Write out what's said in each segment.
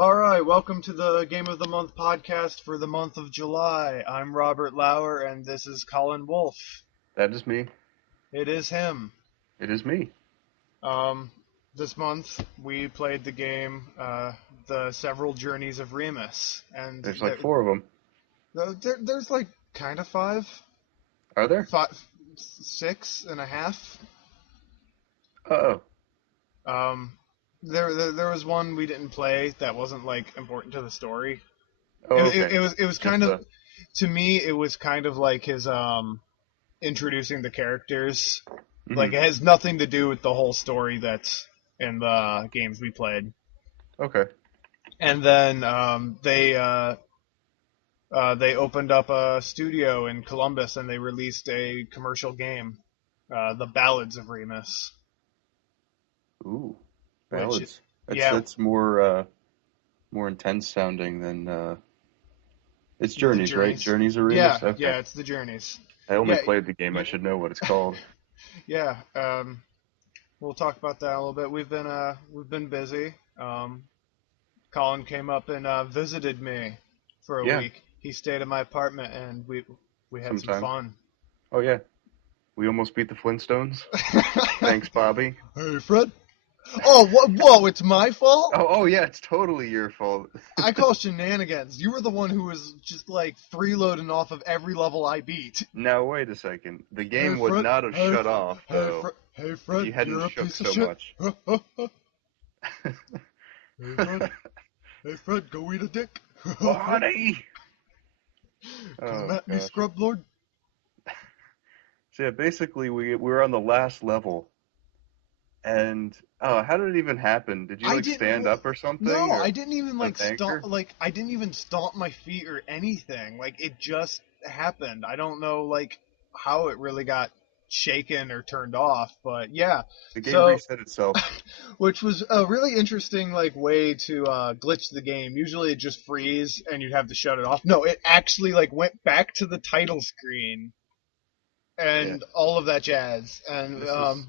All right, welcome to the Game of the Month podcast for the month of July. I'm Robert Lauer, and this is Colin Wolfe. That is me. It is him. It is me. Um, this month we played the game, the several Journeys of Remus, and There's like four of them. there's like kind of five, Are there? six and a half. Uh-oh. There was one we didn't play that wasn't like important to the story. Oh, okay. It was kind of to me it was kind of like his introducing the characters. Like it has nothing to do with the whole story that's in the games we played. Okay. And then they opened up a studio in Columbus and they released a commercial game, The Ballads of Remus. Ooh, Which, ballads. yeah, That's more intense sounding than it's Journeys, right? Journeys. Journeys of Yeah, Remus? Okay. yeah, it's the Journeys. I only Yeah, played the game. I should know what it's called. yeah. We'll talk about that a little bit. We've been busy. Colin came up and visited me for a Yeah, week. He stayed in my apartment and we had some sometime. fun. Oh yeah. We almost beat the Flintstones. Thanks, Bobby. Hey, Fred. Oh, whoa! It's my fault. Oh yeah, it's totally your fault. I call shenanigans. You were the one who was just like freeloading off of every level I beat. Now wait a second. The Hey, game would Fred. not have Hey, shut off though Hey, if Fred. you hadn't You're a shook piece of so shit. much. Hey, Fred. Hey, Fred. Go eat a dick. Oh, honey! Come Oh at me, gosh. scrub lord. So yeah, basically we were on the last level, and how did it even happen? Did you I like stand didn't. up or something, No, or I didn't even an like stomp. anchor? Like I didn't even stomp my feet or anything. Like it just happened. I don't know like how it really got shaken or turned off, but yeah. The game So, reset itself. which was a really interesting like way to glitch the game. Usually it just freeze and you'd have to shut it off. No, it actually like went back to the title screen Yeah, and all of that jazz. And this is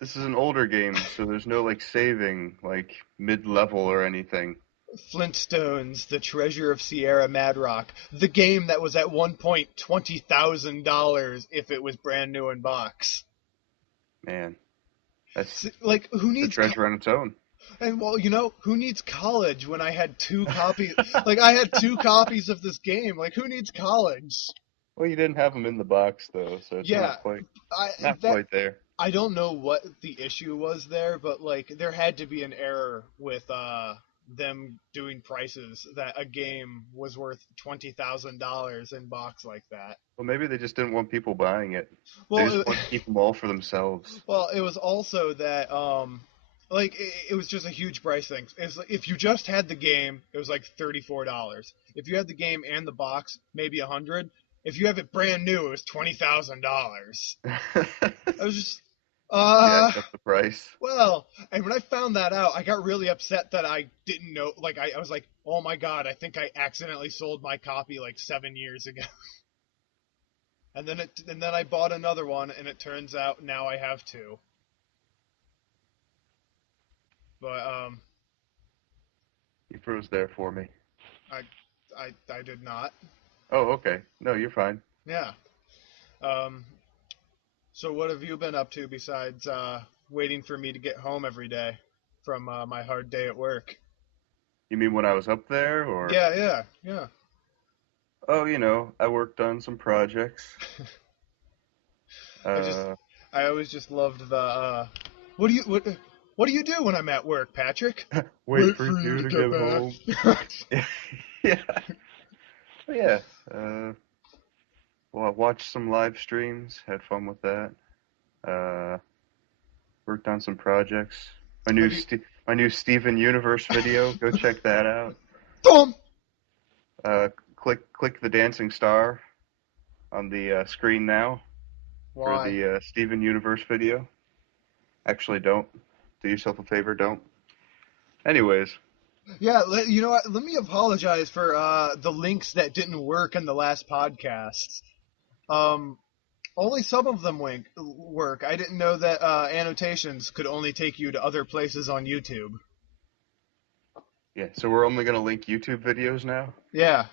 this is an older game, so there's no like saving like mid-level or anything. Flintstones, The Treasure of Sierra Madrock, the game that was at one point $20,000 if it was brand new in box. Man, that's Like who a needs treasure on its own. and well, who needs college when I had two copies? Like I had two copies of this game. Like who needs college? Well, you didn't have them in the box though, so it's Yeah, I not that quite there. I don't know what the issue was there, but like there had to be an error with them doing prices that a game was worth $20,000 in box like that. Well, maybe they just didn't want people buying it. They Well, just want to keep them all for themselves. well, it was also that like it was just a huge price thing. It's like, if you just had the game, it was like $34. If you had the game and the box, maybe 100. If you have it brand new, it was $20,000. I was just uh Jacked up the price. well, and when I found that out, I got really upset that I didn't know. Like I was like, oh my god, I think I accidentally sold my copy like 7 years ago. And then I bought another one, and it turns out now I have two. But You froze there for me. I I did not. Oh, okay. No, you're fine. Yeah. Um. So what have you been up to besides waiting for me to get home every day from my hard day at work? You mean when I was up there, or? Yeah, yeah, yeah. Oh, I worked on some projects. I just Uh, I always just loved the what do you what do you do when I'm at work, Patrick? wait Wait for for you you to to get get home. back. Yeah. But yeah. Well, I watched some live streams, had fun with that. Uh, Worked on some projects. Have you My new Steven Universe video. Go check that out. Tom? Click the dancing star on the screen now for Why? the Steven Universe video. Actually, don't. Do yourself a favor, don't. Anyways, Yeah, you know what? Let me apologize for the links that didn't work in the last podcast. Um, Only some of them work. I didn't know that annotations could only take you to other places on YouTube. Yeah, so we're only gonna link YouTube videos now, Yeah.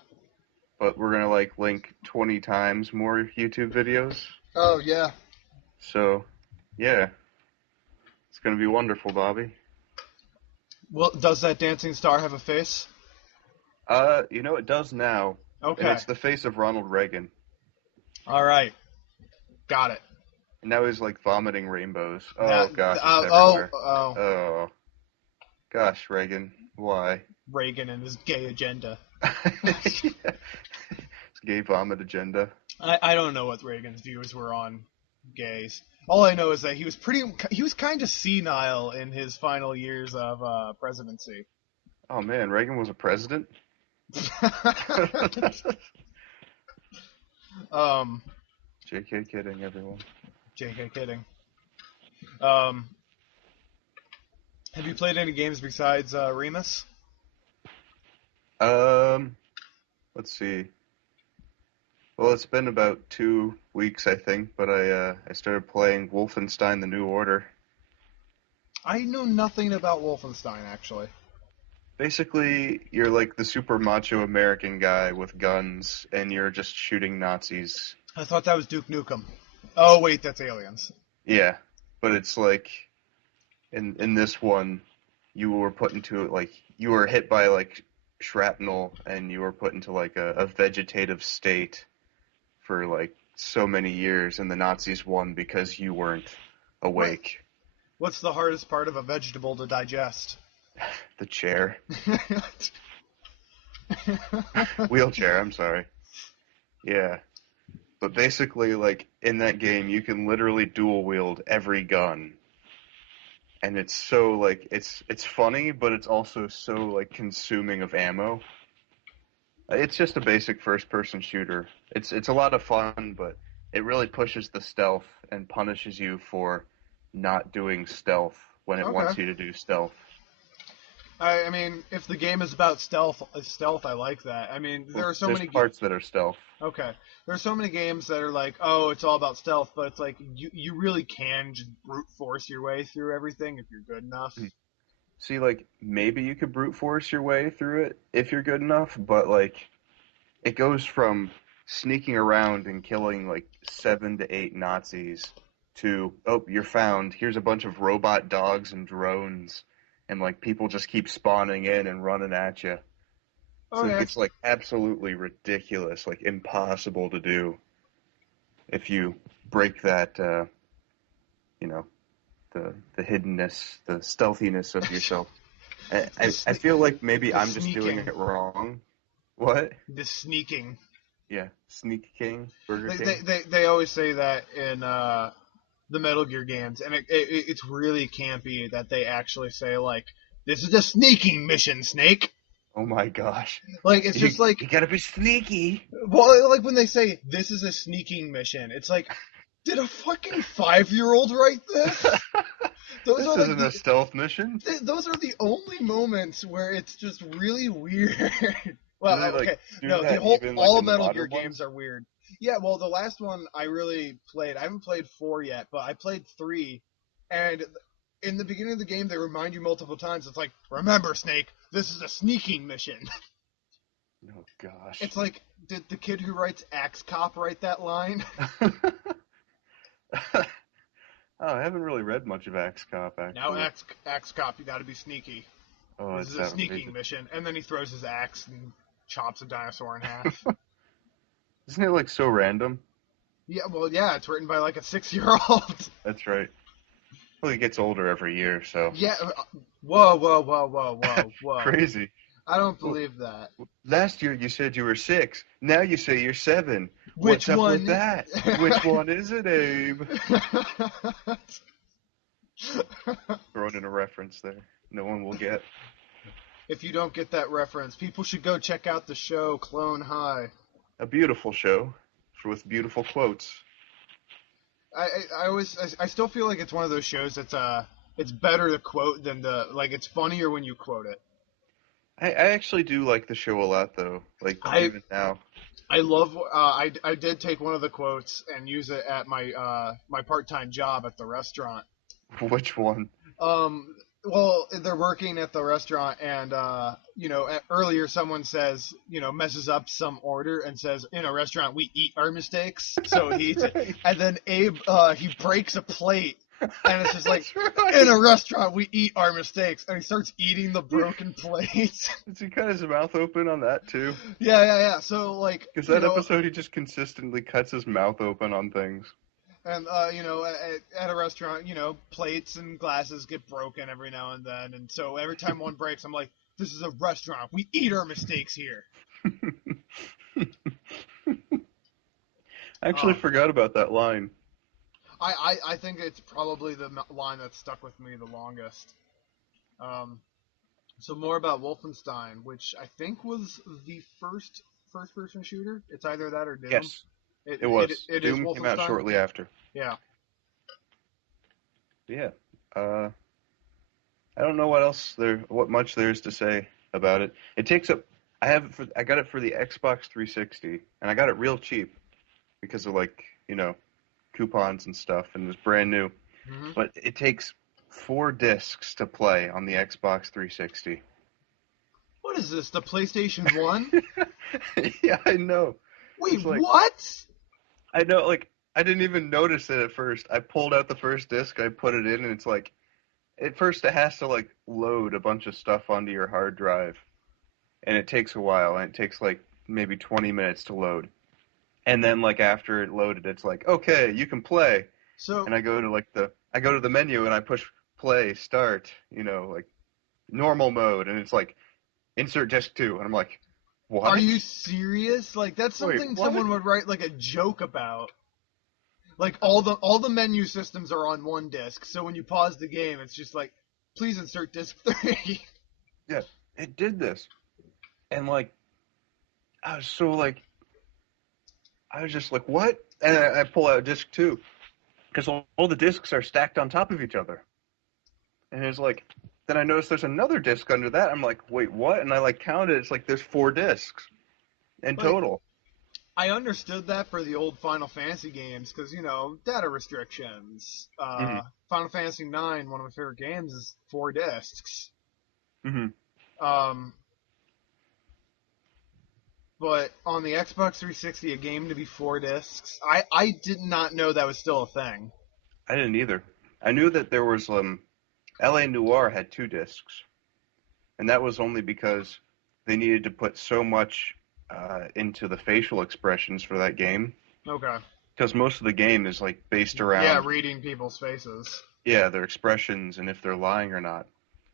but we're gonna like link 20 times more YouTube videos. Oh yeah. So, yeah, it's gonna be wonderful, Bobby. Well, does that dancing star have a face? It does now, and Okay. it's the face of Ronald Reagan. All right. Got it. And now he's like vomiting rainbows. Oh That. gosh, it's Oh. everywhere. Oh. Oh gosh, Reagan, why? Reagan and his gay agenda. It's gay vomit agenda. I don't know what Reagan's views were on gays. All I know is that he was kind of senile in his final years of presidency. Oh man, Reagan was a president? um, JK kidding, everyone. JK kidding. Um, have you played any games besides Remus? Um, let's see. Well, it's been about 2 weeks, I think, but I started playing Wolfenstein: The New Order. I know nothing about Wolfenstein actually. Basically, you're like the super macho American guy with guns, and you're just shooting Nazis. I thought that was Duke Nukem. Oh wait, that's Aliens. Yeah, but it's like in this one, you were put into it like you were hit by like shrapnel, and you were put into like a vegetative state for like so many years, and the Nazis won because you weren't What? awake. What's the hardest part of a vegetable to digest? The chair. Wheelchair, I'm sorry. Yeah. But basically, like, in that game, you can literally dual wield every gun. And it's so, like, it's funny, but it's also so, like, consuming of ammo. It's just a basic first-person shooter. It's a lot of fun, but it really pushes the stealth and punishes you for not doing stealth when it Okay. wants you to do stealth. I mean, if the game is about stealth, I like that. I mean, there Well, are so there's many. parts that are stealth. Okay, there are so many games that are like, oh, it's all about stealth, but it's like you really can just brute force your way through everything if you're good enough. See, like, maybe you could brute force your way through it if you're good enough, but, like, it goes from sneaking around and killing, like, 7 to 8 Nazis to, oh, you're found. Here's a bunch of robot dogs and drones, and, like, people just keep spawning in and running at you. Oh So it yeah, gets, like, absolutely ridiculous, like, impossible to do if you break that, you know, the hiddenness, the stealthiness of yourself. the I feel like maybe the I'm just doing sneaking, it wrong. What? the sneaking. Yeah, Sneak King, Burger They they King. they, they always say that in the Metal Gear games, and it's really campy that they actually say like, "This is a sneaking mission, Snake." Oh my gosh, Like it's just like, you gotta be sneaky. well, like when they say this is a sneaking mission, it's like, did a fucking 5-year-old write this? Those This are like isn't a stealth mission. those are the only moments where it's just really weird. Well, Do they like okay, do no, the that whole even like all in the Metal Gear modern games ones? are weird. Yeah, well, the last one I really played. I haven't played 4 yet, but I played 3, and in the beginning of the game they remind you multiple times. It's like, remember, Snake, this is a sneaking mission. Oh gosh. It's like, did the kid who writes Axe Cop write that line? Oh, I haven't really read much of Axe Cop Now, actually. Axe Cop, you got to be sneaky. Oh, This it's is a sneaking outrageous. mission, and then he throws his axe and chops a dinosaur in half. Isn't it like so random? Yeah, well, yeah, it's written by like a 6-year-old. That's right. Well, he gets older every year, so Yeah. Whoa, whoa, whoa, whoa, whoa, whoa. crazy. I don't Well, believe that. last year you said you were 6. Now you say you're 7. Which What's up with one? that? Which one is it, Abe? Throwing in a reference there. No one will get. If you don't get that reference, people should go check out the show Clone High. A beautiful show with beautiful quotes. I still feel like it's one of those shows that's it's better to quote than it's funnier when you quote it. I actually do like the show a lot, though. Like, I even now. I love I did take one of the quotes and use it at my my part-time job at the restaurant. Which one? Um well, they're working at the restaurant, and earlier someone says, messes up some order and says, in a restaurant we eat our mistakes, so he eats it, Right. and then Abe he breaks a plate, and it's just like, That's in a right. restaurant we eat our mistakes, and he starts eating the broken plates. Does he cut his mouth open on that too? Yeah. So like, Because that episode, he just consistently cuts his mouth open on things. and at a restaurant, plates and glasses get broken every now and then, and so every time one breaks, I'm like, this is a restaurant. We eat our mistakes here. I actually Um, forgot about that line. I think it's probably the line that stuck with me the longest. Um, so more about Wolfenstein, which I think was the first person shooter. It's either that or Doom. Yes, It it it was. it is Doom came out Wolfenstein. shortly after. Yeah. Yeah. Uh, I don't know what much there is to say about it. It takes up. I got it for the Xbox 360, and I got it real cheap because of like coupons and stuff, and it was brand new. hmm But it takes 4 discs to play on the Xbox 360. What is this? The PlayStation One? Yeah, I know. Wait, It's like what? I know, like I didn't even notice it at first. I pulled out the first disc, I put it in, and it's like at first it has to like load a bunch of stuff onto your hard drive, and it takes a while, and it takes like maybe 20 minutes to load. And then like after it loaded, it's like, okay, you can play. So And I go to the menu and I push play, start, like normal mode, and it's like insert disc 2, and I'm like, are what? you serious? Like that's Wait, something what? someone would write like a joke about. Like all the menu systems are on one disc, so when you pause the game, it's just like, please insert disc 3. Yeah, it did this, and like I was so like I was just like, what? And I pull out disc 2 because all the discs are stacked on top of each other, and it's like. Then I noticed there's another disc under that. I'm like, wait, what? And I like counted. It's like there's 4 discs in Like total. I understood that for the old Final Fantasy games because data restrictions. Hmm. Final Fantasy 9, one of my favorite games, is 4 discs. Hmm. Um, but on the Xbox 360, a game to be 4 discs, I did not know that was still a thing. I didn't either. I knew that there was L.A. Noir had 2 discs, and that was only because they needed to put so much into the facial expressions for that game. Okay. Because most of the game is like based Yeah, around, reading people's faces. yeah, their expressions and if they're lying or not.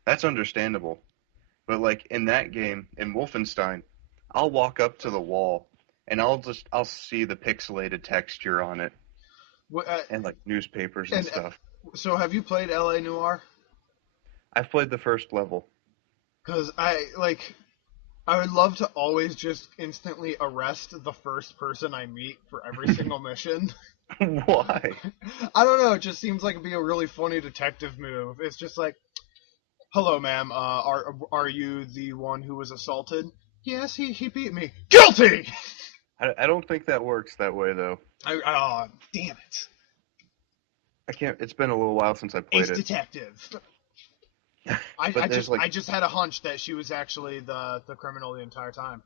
That's understandable. But like in that game, in Wolfenstein, I'll walk up to the wall and I'll see the pixelated texture on it Wh- and like newspapers and And stuff. so, have you played L.A. Noir? I've played the first level. Because I would love to always just instantly arrest the first person I meet for every single mission. Why? I don't know. It just seems like it'd be a really funny detective move. It's just like, "Hello, ma'am. Are you the one who was assaulted?" Yes, he beat me. Guilty. I don't think that works that way though. Damn it. I can't. It's been a little while since I played Ace it. Detective. I, But I there's just like I just had a hunch that she was actually the criminal the entire time.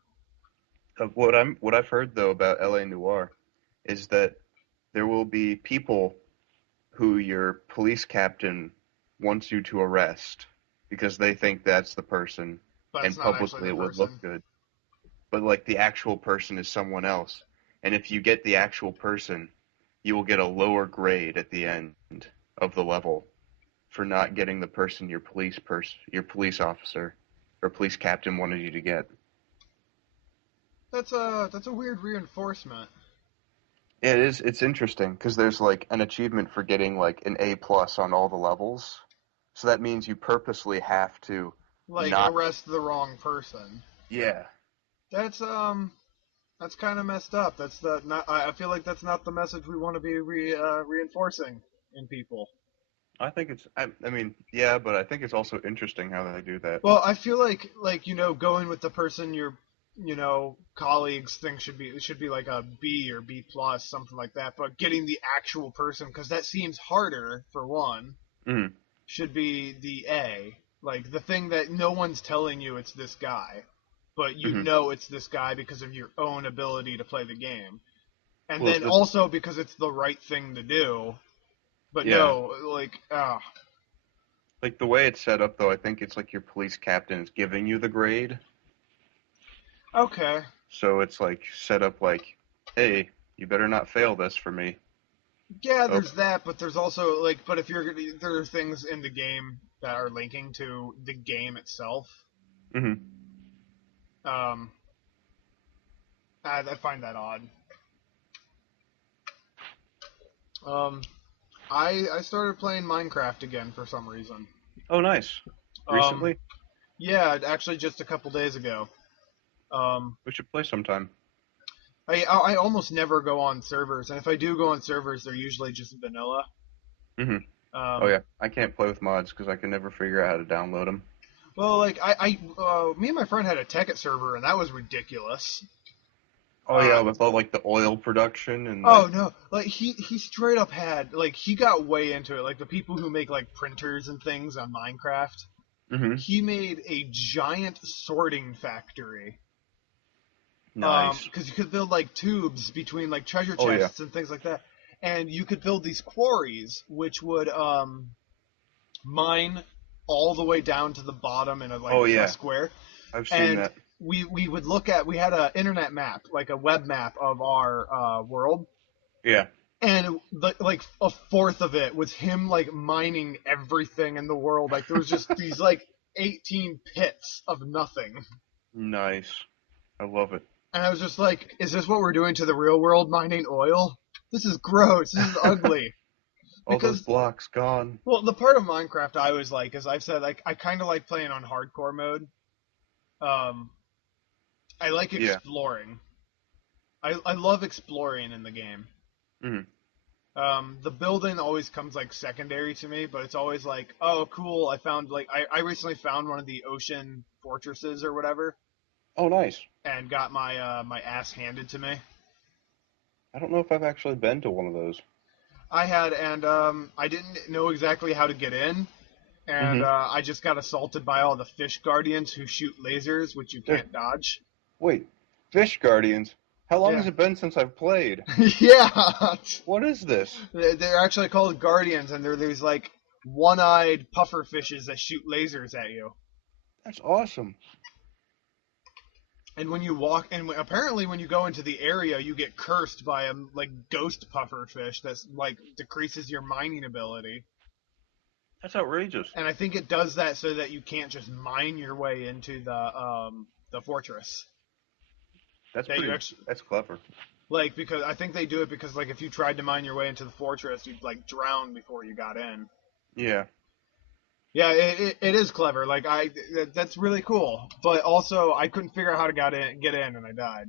what I've heard though about L.A. Noir is that there will be people who your police captain wants you to arrest because they think that's the person, But it's and not actually publicly the it would look person. good. But like the actual person is someone else, and if you get the actual person, you will get a lower grade at the end of the level for not getting the person your police officer or police captain wanted you to get. That's a weird reinforcement. Yeah, it is. It's interesting because there's like an achievement for getting like an A plus on all the levels. So that means you purposely have to Like not. arrest the wrong person. Yeah, That's that's kind of messed up. That's the not. I feel like that's not the message we want to be reinforcing in people. I think it's. I mean, yeah, but I think it's also interesting how they do that. Well, I feel like going with the person your colleagues think should be like a B or B plus, something like that. But getting the actual person, because that seems harder for one. Mm. should be the A, like the thing that no one's telling you it's this guy, but you Hmm. know it's this guy because of your own ability to play the game. And Well, then also because it's the right thing to do. But yeah, no, like, like the way it's set up though, I think it's like your police captain is giving you the grade, okay. so it's like set up like, hey, you better not fail this for me. Yeah, Oh, there's that, but there's also like, but if there are things in the game that are linking to the game itself. hmm. Um, I find that odd. Um, I started playing Minecraft again for some reason. Oh, nice. Um, Recently, yeah, actually just a couple days ago. Um, we should play sometime. I almost never go on servers, and if I do go on servers, they're usually just vanilla. Hmm. Oh Um, yeah, I can't play with mods because I can never figure out how to download them. well, like me and my friend had a Tekkit server, and that was ridiculous. Oh yeah, Uh, with all like the oil production and oh like, no, like he straight up had like he got way into it. Like the people who make like printers and things on Minecraft, hmm, he made a giant sorting factory. nice. Because you could build like tubes between like treasure Oh yeah, chests and things like that, and you could build these quarries which would mine all the way down to the bottom in oh a yeah, square, I've seen and that. we would look at we had an internet map, like a web map of our world, Yeah, and like a fourth of it was him like mining everything in the world. Like there was just these like 18 pits of nothing. nice. I love it. And I was just like, is this what we're doing to the real world, mining oil? This is gross. This is ugly. All those Because, blocks gone. well, the part of Minecraft I always like, as I've said, like I kind of like playing on hardcore mode. Um, I like Yeah. exploring. I love exploring in the game. Hmm. The building always comes like secondary to me, but it's always like, oh, cool. I found like I recently found one of the ocean fortresses or whatever, Oh, nice. and got my ass handed to me. I don't know if I've actually been to one of those. I had, and I didn't know exactly how to get in, and Hmm. I just got assaulted by all the fish guardians who shoot lasers, which you There's can't dodge. wait, Fish Guardians. How long Yeah, has it been since I've played? yeah. What is this? They're actually called guardians, and they're these like one-eyed puffer fishes that shoot lasers at you. That's awesome. And when you walk, and apparently when you go into the area, you get cursed by a like ghost puffer fish that's like decreases your mining ability. That's outrageous. And I think it does that so that you can't just mine your way into the fortress. That's That you pretty. actually That's clever. like because I think they do it because like if you tried to mine your way into the fortress, you'd like drown before you got in. Yeah. Yeah, it is clever. Like that's really cool. But also I couldn't figure out how to get in, and I died.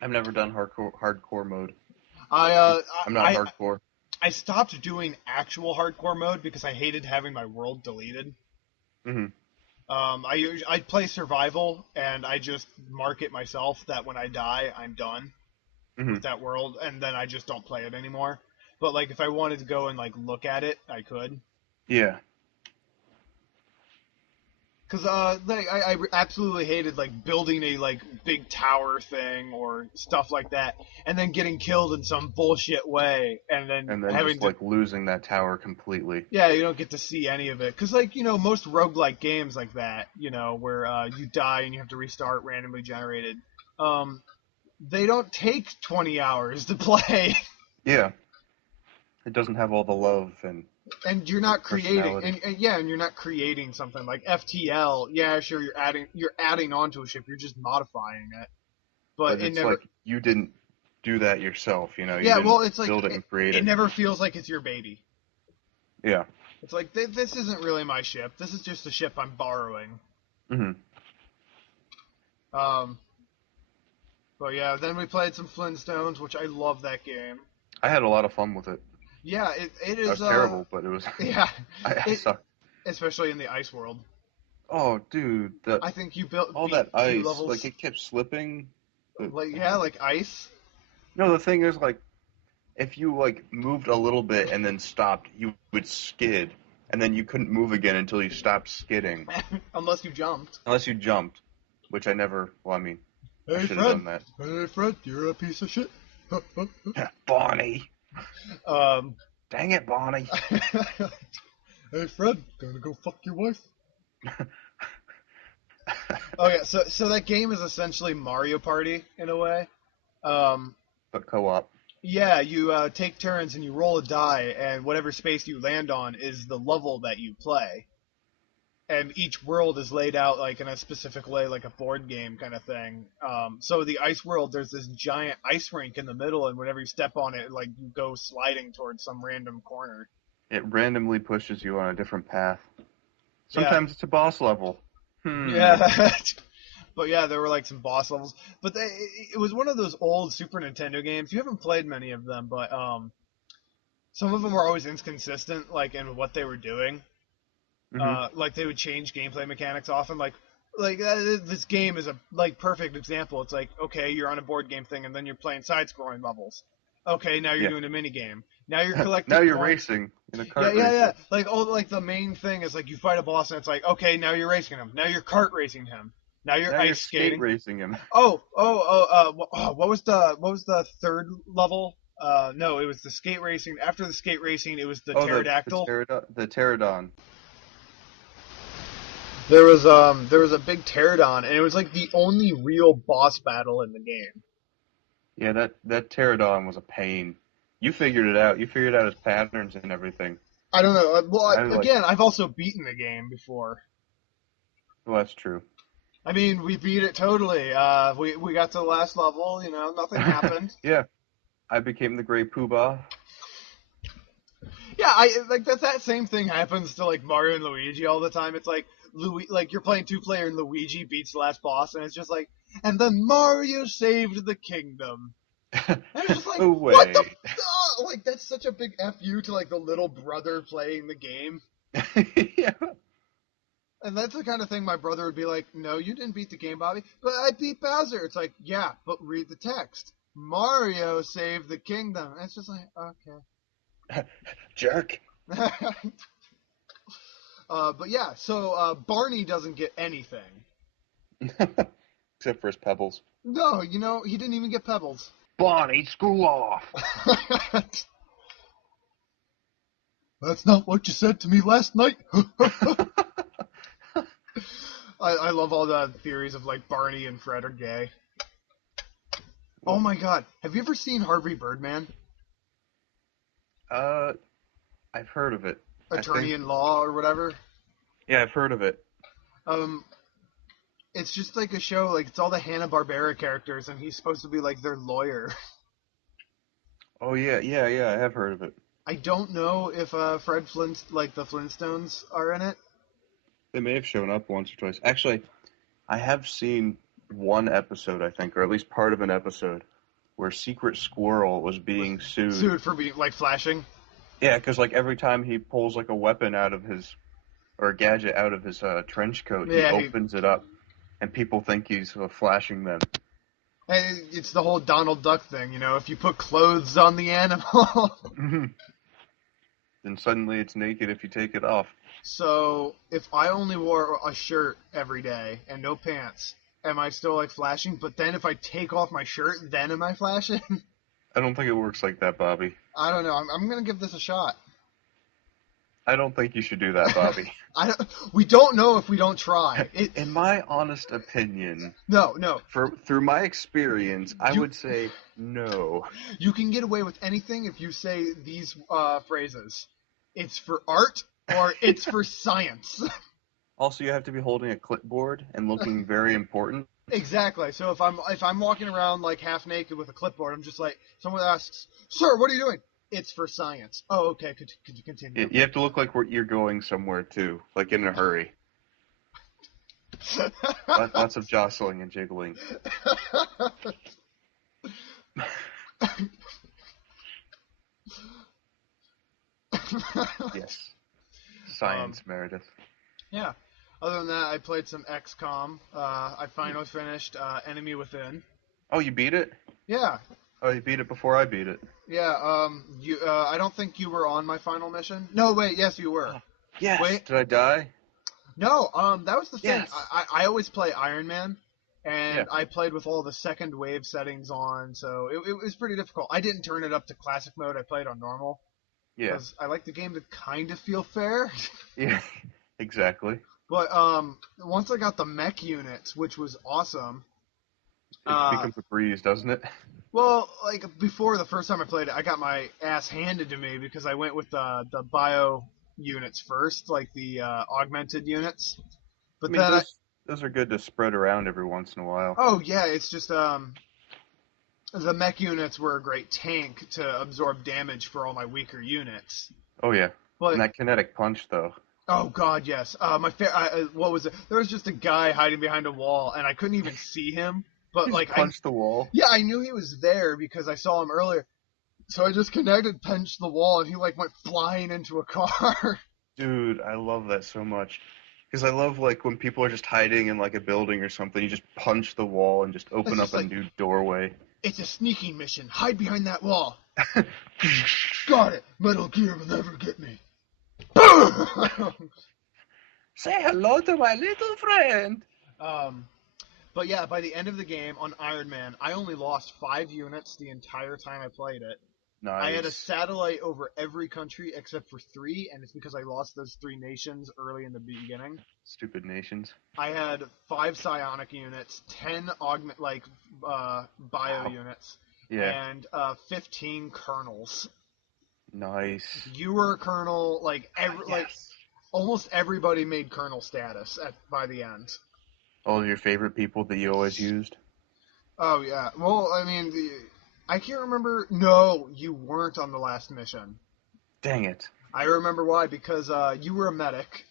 I've never done hardcore mode. I I'm, uh I'm not I hardcore. I stopped doing actual hardcore mode because I hated having my world deleted. Hmm. I play survival, and I just mark it myself that when I die, I'm done with Hmm. that world, and then I just don't play it anymore. But like, if I wanted to go and like look at it, I could. Yeah. Cause like I absolutely hated like building a like big tower thing or stuff like that, and then getting killed in some bullshit way, and then And then having just to like losing that tower completely. yeah, you don't get to see any of it. Cause like most roguelike games like that, where you die and you have to restart randomly generated, um, they don't take 20 hours to play. Yeah. It doesn't have all the love and And you're not creating personality. and you're not creating something like FTL. Yeah, sure, you're adding onto a ship, you're just modifying it, but But it it's never like you didn't do that yourself. You yeah, didn't well, it's like build it it, and create it it. never feels like it's your baby. Yeah. It's like this isn't really my ship, this is just a ship I'm borrowing. Hmm. um but yeah, then we played some Flintstones, which I love that game. I had a lot of fun with it. Yeah, it I is was terrible, but it was. yeah, I it sucked. especially in the ice world. Oh, dude, the I think you all beat that two ice, levels. like it kept slipping. Like yeah, like ice. No, the thing is, like, if you like moved a little bit and then stopped, you would skid, and then you couldn't move again until you stopped skidding, Unless you jumped. unless you jumped, which I never. Well, I mean, I Hey should have Fred, done that. hey Fred, you're a piece of shit. Bonnie, um, dang it, Bonnie. hey Fred, gonna go fuck your wife. Oh yeah, so that game is essentially Mario Party in a way. Um, But co-op. yeah, you take turns and you roll a die, and whatever space you land on is the level that you play. And each world is laid out like in a specific way, like a board game kind of thing. So the ice world, there's this giant ice rink in the middle, and whenever you step on it, like you go sliding towards some random corner. It randomly pushes you on a different path. Yeah, Sometimes it's a boss level. yeah. But yeah, there were like some boss levels. But it was one of those old Super Nintendo games. You haven't played many of them, but some of them were always inconsistent, like in what they were doing. Hmm. Like they would change gameplay mechanics often. This game is a perfect example. It's like, okay, you're on a board game thing, and then you're playing side-scrolling levels. Okay, now you're Yeah. doing a mini game. Now you're Now collecting you're points. racing in a Yeah, kart yeah, yeah. racer. Like the main thing is like you fight a boss, and it's like, okay, now you're racing him. Now you're kart racing him. Now you're Now you're ice skate skating. racing him. What was the third level? No, it was the skate racing. After the skate racing, it was the Oh, the pterodactyl. pterodon. There was a big pterodon, and it was like the only real boss battle in the game. Yeah, that pterodon was a pain. You figured it out. You figured out his patterns and everything. I don't know. I like. Again, I've also beaten the game before. Well, that's true. I mean, we beat it totally. We got to the last level. You know, nothing happened. Yeah, I became the Great Poobah. Yeah, I like that same thing happens to like Mario and Luigi all the time. It's like like you're playing two player and Luigi beats the last boss, and it's just like, and then Mario saved the kingdom. And it's just like, No what the way. like that's such a big fu to like the little brother playing the game. Yeah. And that's the kind of thing my brother would be like, no, you didn't beat the game, Bobby. But I beat Bowser. It's like, yeah, but read the text. Mario saved the kingdom. And it's just like, Jerk. okay. But yeah, so Barney doesn't get anything. Except for his pebbles. No, he didn't even get pebbles. Bonnie, screw off. That's not what you said to me last night. I love all the theories of like Barney and Fred are gay. Oh my god, have you ever seen Harvey Birdman? Uh, I've heard of it. I Attorney think. in Law or whatever? Yeah, I've heard of it. Um, it's just like a show, like it's all the Hanna-Barbera characters, and he's supposed to be like their lawyer. Oh yeah. I have heard of it. I don't know if Fred Flint, like the Flintstones, are in it. They may have shown up once or twice. Actually, I have seen one episode, I think, or at least part of an episode, where Secret Squirrel was being sued. Sued for being like flashing. Yeah, because like every time he pulls like a weapon out of his or a gadget out of his trench coat, he Yeah, opens it up, and people think he's flashing them. it's the whole Donald Duck thing, if you put clothes on the animal. Then suddenly it's naked if you take it off. So if I only wore a shirt every day and no pants, am I still like flashing? But then if I take off my shirt, then am I flashing? I don't think it works like that, Bobby. I don't know. I'm gonna give this a shot. I don't think you should do that, Bobby. We don't know if we don't try. In my honest opinion, No. through my experience, I You- would say no. You can get away with anything if you say these phrases. It's for art or it's for science. Also, you have to be holding a clipboard and looking very important. Exactly. So if I'm walking around like half naked with a clipboard, I'm just like, someone asks, "Sir, what are you doing?" It's for science. Oh, okay. Could you continue? You have to look like you're going somewhere too, like in a hurry. Lots of jostling and jiggling. Yes. Science, Meredith. Yeah. Other than that, I played some XCOM. I finally finished Enemy Within. Oh, you beat it? Yeah. Oh, you beat it before I beat it. Yeah. I don't think you were on my final mission. No, wait. Yes, you were. Oh, yes. Wait. Did I die? No. That was the thing. Yes. I always play Iron Man, Yeah. and I played with all the second wave settings on, so it was pretty difficult. I didn't turn it up to classic mode. I played on normal Yeah. because I like the game to kind of feel fair. Yeah. Exactly. But once I got the mech units, which was awesome. It Uh, becomes a breeze, doesn't it? well, like before the first time I played it, I got my ass handed to me because I went with the bio units first, like the augmented units. I But mean, then those are good to spread around every once in a while. oh yeah, it's just the mech units were a great tank to absorb damage for all my weaker units. Oh yeah. And But that kinetic punch, though. oh god, yes. What was it? There was just a guy hiding behind a wall, and I couldn't even see him. But You just like I punch the wall. yeah, I knew he was there because I saw him earlier. So I just connected, punched the wall, and he like went flying into a car. Dude, I love that so much. Because I love like when people are just hiding in like a building or something, you just punch the wall and just It's open up just a like new doorway. it's a sneaking mission. Hide behind that wall. Got it. Metal Gear will never get me. Say hello to my little friend. um, but yeah, by the end of the game on Iron Man, I only lost 5 units the entire time I played it. I had a Nice. satellite over every country except for 3, and it's because I lost those 3 nations early in the beginning. Stupid nations. I had 5 psionic units, 10 bio Wow. units, Yeah. and 15 colonels. Nice. You were a colonel, Ah, yes. almost everybody made colonel status by the end. All of your favorite people that you always used? Oh yeah. Well, I mean, I can't remember. No, you weren't on the last mission. Dang it. I remember why because you were a medic,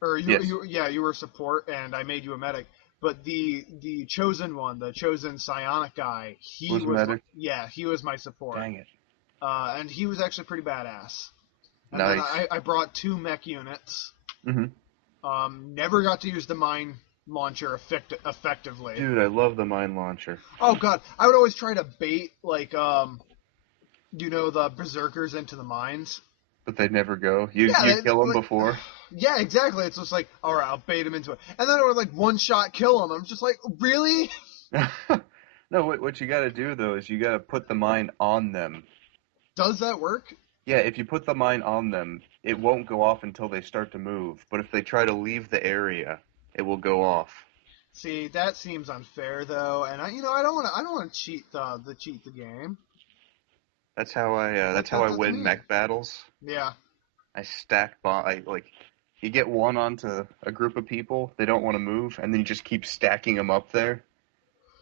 or Yes. you were support, and I made you a medic. But the chosen one, the chosen psionic guy, Was medic? he was my support, Dang it. and he was actually pretty badass. And then Nice. I brought 2 mech units. Hmm. Never got to use the mine launcher effectively. Dude, I love the mine launcher. Oh god, I would always try to bait the berserkers into the mines. But they'd never go. Yeah, You'd kill them like before. yeah, exactly. It's just like, all right, I'll bait him into it, and then it would like one shot kill him. I'm just like, really? No, what you gotta do though is you gotta put the mine on them. Does that work? Yeah, if you put the mine on them, it won't go off until they start to move. But if they try to leave the area, it will go off. See, that seems unfair though, and I don't want to cheat the game. That's how I That's win mean. mech battles. Yeah. I stack bomb. I like you get one onto a group of people, they don't want to move, and then you just keep stacking them up there,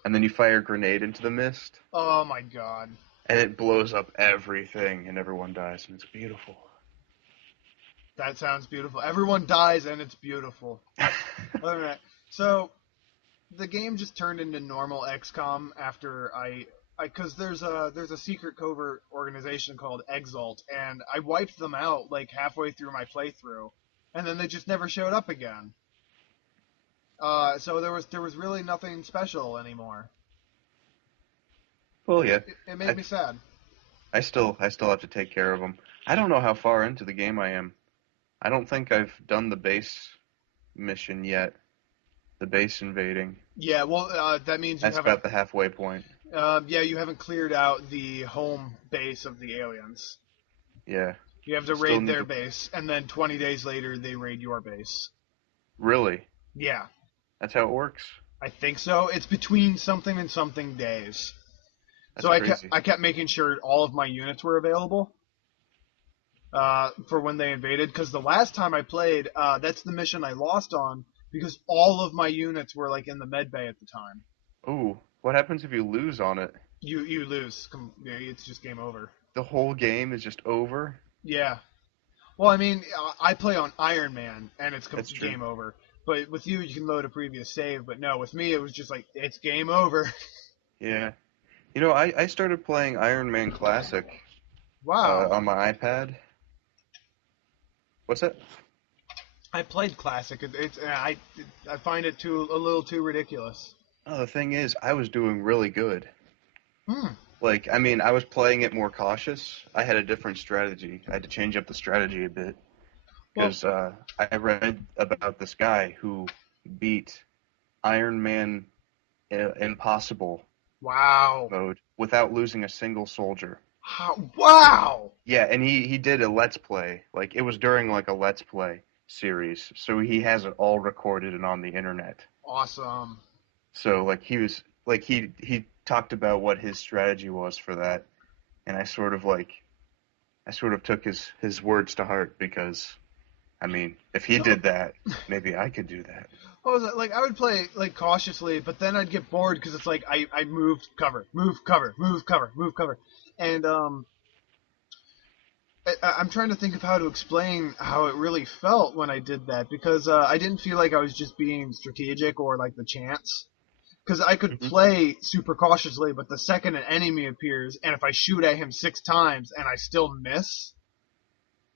and then you fire a grenade into the mist, Oh my god. and it blows up everything, and everyone dies, and it's beautiful. That sounds beautiful. Everyone dies and it's beautiful. All right. So the game just turned into normal XCOM after because there's a secret covert organization called Exalt, and I wiped them out like halfway through my playthrough, and then they just never showed up again. So there was really nothing special anymore. Well, It, yeah, it, it made I me sad. I still have to take care of them. I don't know how far into the game I am. I don't think I've done the base mission yet. The base invading. Yeah, well, that means you That's haven't. about the halfway point. Yeah, you haven't cleared out the home base of the aliens. Yeah. You have I to still raid need their to. base, and then 20 days later they raid your base. Really? Yeah, That's how it works? I think so. It's between something and something days. So That's crazy. I kept making sure all of my units were available for when they invaded. Because the last time I played, that's the mission I lost on because all of my units were like in the med bay at the time. Ooh, what happens if you lose on it? You lose. It's just game over. The whole game is just over? Yeah. Well, I mean, I play on Iron Man, and it's That's true. game over. But with you can load a previous save. But no, with me, it was just like, it's game over. Yeah. You know, I started playing Iron Man Classic Wow. on my iPad. What's that? I played Classic. I find it a little too ridiculous. Oh, the thing is, I was doing really good. Hmm. Like, I mean, I was playing it more cautious. I had a different strategy. I had to change up the strategy a bit Well, because I read about this guy who beat Iron Man Impossible wow. mode without losing a single soldier. Wow. Yeah, and he did a Let's Play. Like, it was during like a Let's Play series, so he has it all recorded and on the internet. Awesome. So like he talked about what his strategy was for that, and I sort of took his words to heart because I mean, if he No, did that, maybe I could do that. what was it? Like I would play like cautiously, but then I'd get bored because it's like I moved cover, move cover, move cover, move cover, and I'm trying to think of how to explain how it really felt when I did that because I didn't feel like I was just being strategic or like the chance. Because I could Hmm. play super cautiously, but the second an enemy appears, and if I shoot at him 6 times and I still miss,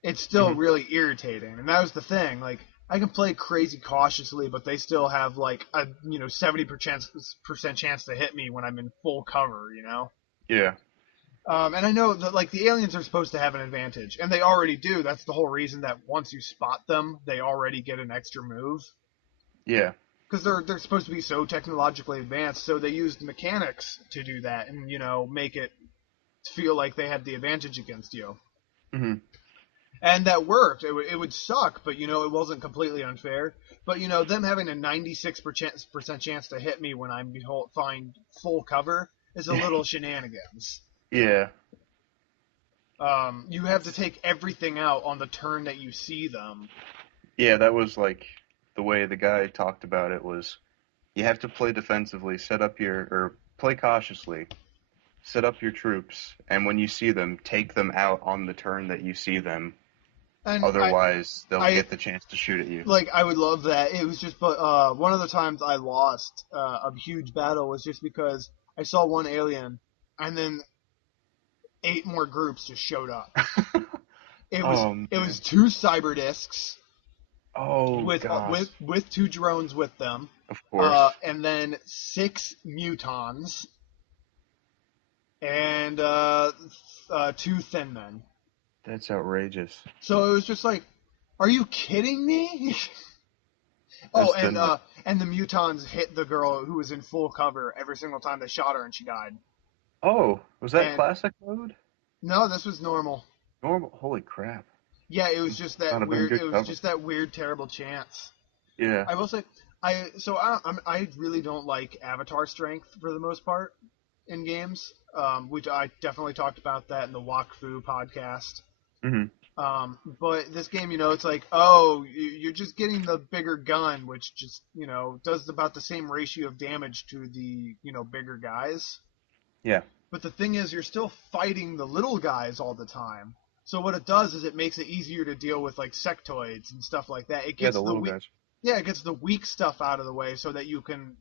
it's still Hmm. really irritating. And that was the thing. Like I can play crazy cautiously, but they still have like a 70% chance to hit me when I'm in full cover. Yeah, And I know that like the aliens are supposed to have an advantage, and they already do. That's the whole reason that once you spot them, they already get an extra move yeah, because they're supposed to be so technologically advanced. So they used mechanics to do that, and make it feel like they had the advantage against you. hmm, And that worked. It would suck, but it wasn't completely unfair. But them having a 96% chance to hit me when I'm find full cover is a little shenanigans. yeah. You have to take everything out on the turn that you see them. Yeah, that was like the way the guy talked about it was you have to play defensively, or play cautiously, set up your troops, and when you see them, take them out on the turn that you see them. And Otherwise, they'll I get the chance to shoot at you. like I would love that. It was just, but one of the times I lost a huge battle was just because I saw one alien, and then 8 more groups just showed up. It was Oh it was man. 2 cyber discs Oh with gosh. with 2 drones with them, Of course. and then 6 mutons and 2 thin men. That's outrageous. So it was just like, are you kidding me? Oh, There's and been like, uh, and the mutons hit the girl who was in full cover every single time they shot her, and she died. oh, was that And classic mode? no, this was normal. Normal. Holy crap. Yeah, it was Must just that not have been weird. It good was cover. just that weird, terrible chance. Yeah. I will say, I really don't like avatar strength for the most part in games. Which I definitely talked about that in the Wakfu podcast. Hmm. But this game, it's like, oh, you're just getting the bigger gun, which just, does about the same ratio of damage to the, bigger guys. Yeah. But the thing is, you're still fighting the little guys all the time. So what it does is it makes it easier to deal with like sectoids and stuff like that. It Yeah, gets the the little weak, guys. yeah, it gets the weak stuff out of the way so that you can,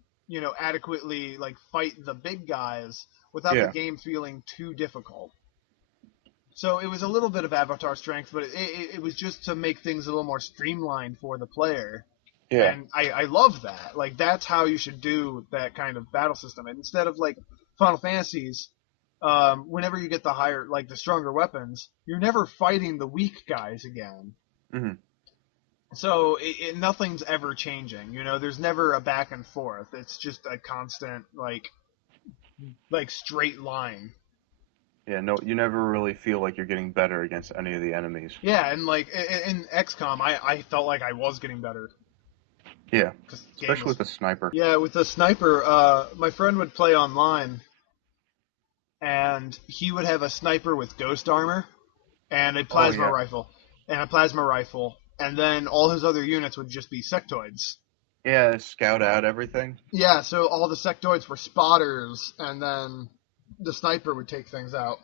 adequately like fight the big guys without the Yeah. game feeling too difficult. So it was a little bit of avatar strength, but it was just to make things a little more streamlined for the player. Yeah. And I love that. Like that's how you should do that kind of battle system. And instead of like Final Fantasies, whenever you get the higher, like the stronger weapons, you're never fighting the weak guys again. Hmm. So nothing's ever changing. There's never a back and forth. It's just a constant like straight line. Yeah. No, you never really feel like you're getting better against any of the enemies. Yeah, and like in XCOM, I felt like I was getting better Yeah. because the game Especially was. with the sniper. Yeah, with the sniper, my friend would play online, and he would have a sniper with ghost armor and a Oh plasma yeah. rifle, and a plasma rifle, and then all his other units would just be sectoids. Yeah. Scout out everything. Yeah, so all the sectoids were spotters, and then the sniper would take things out.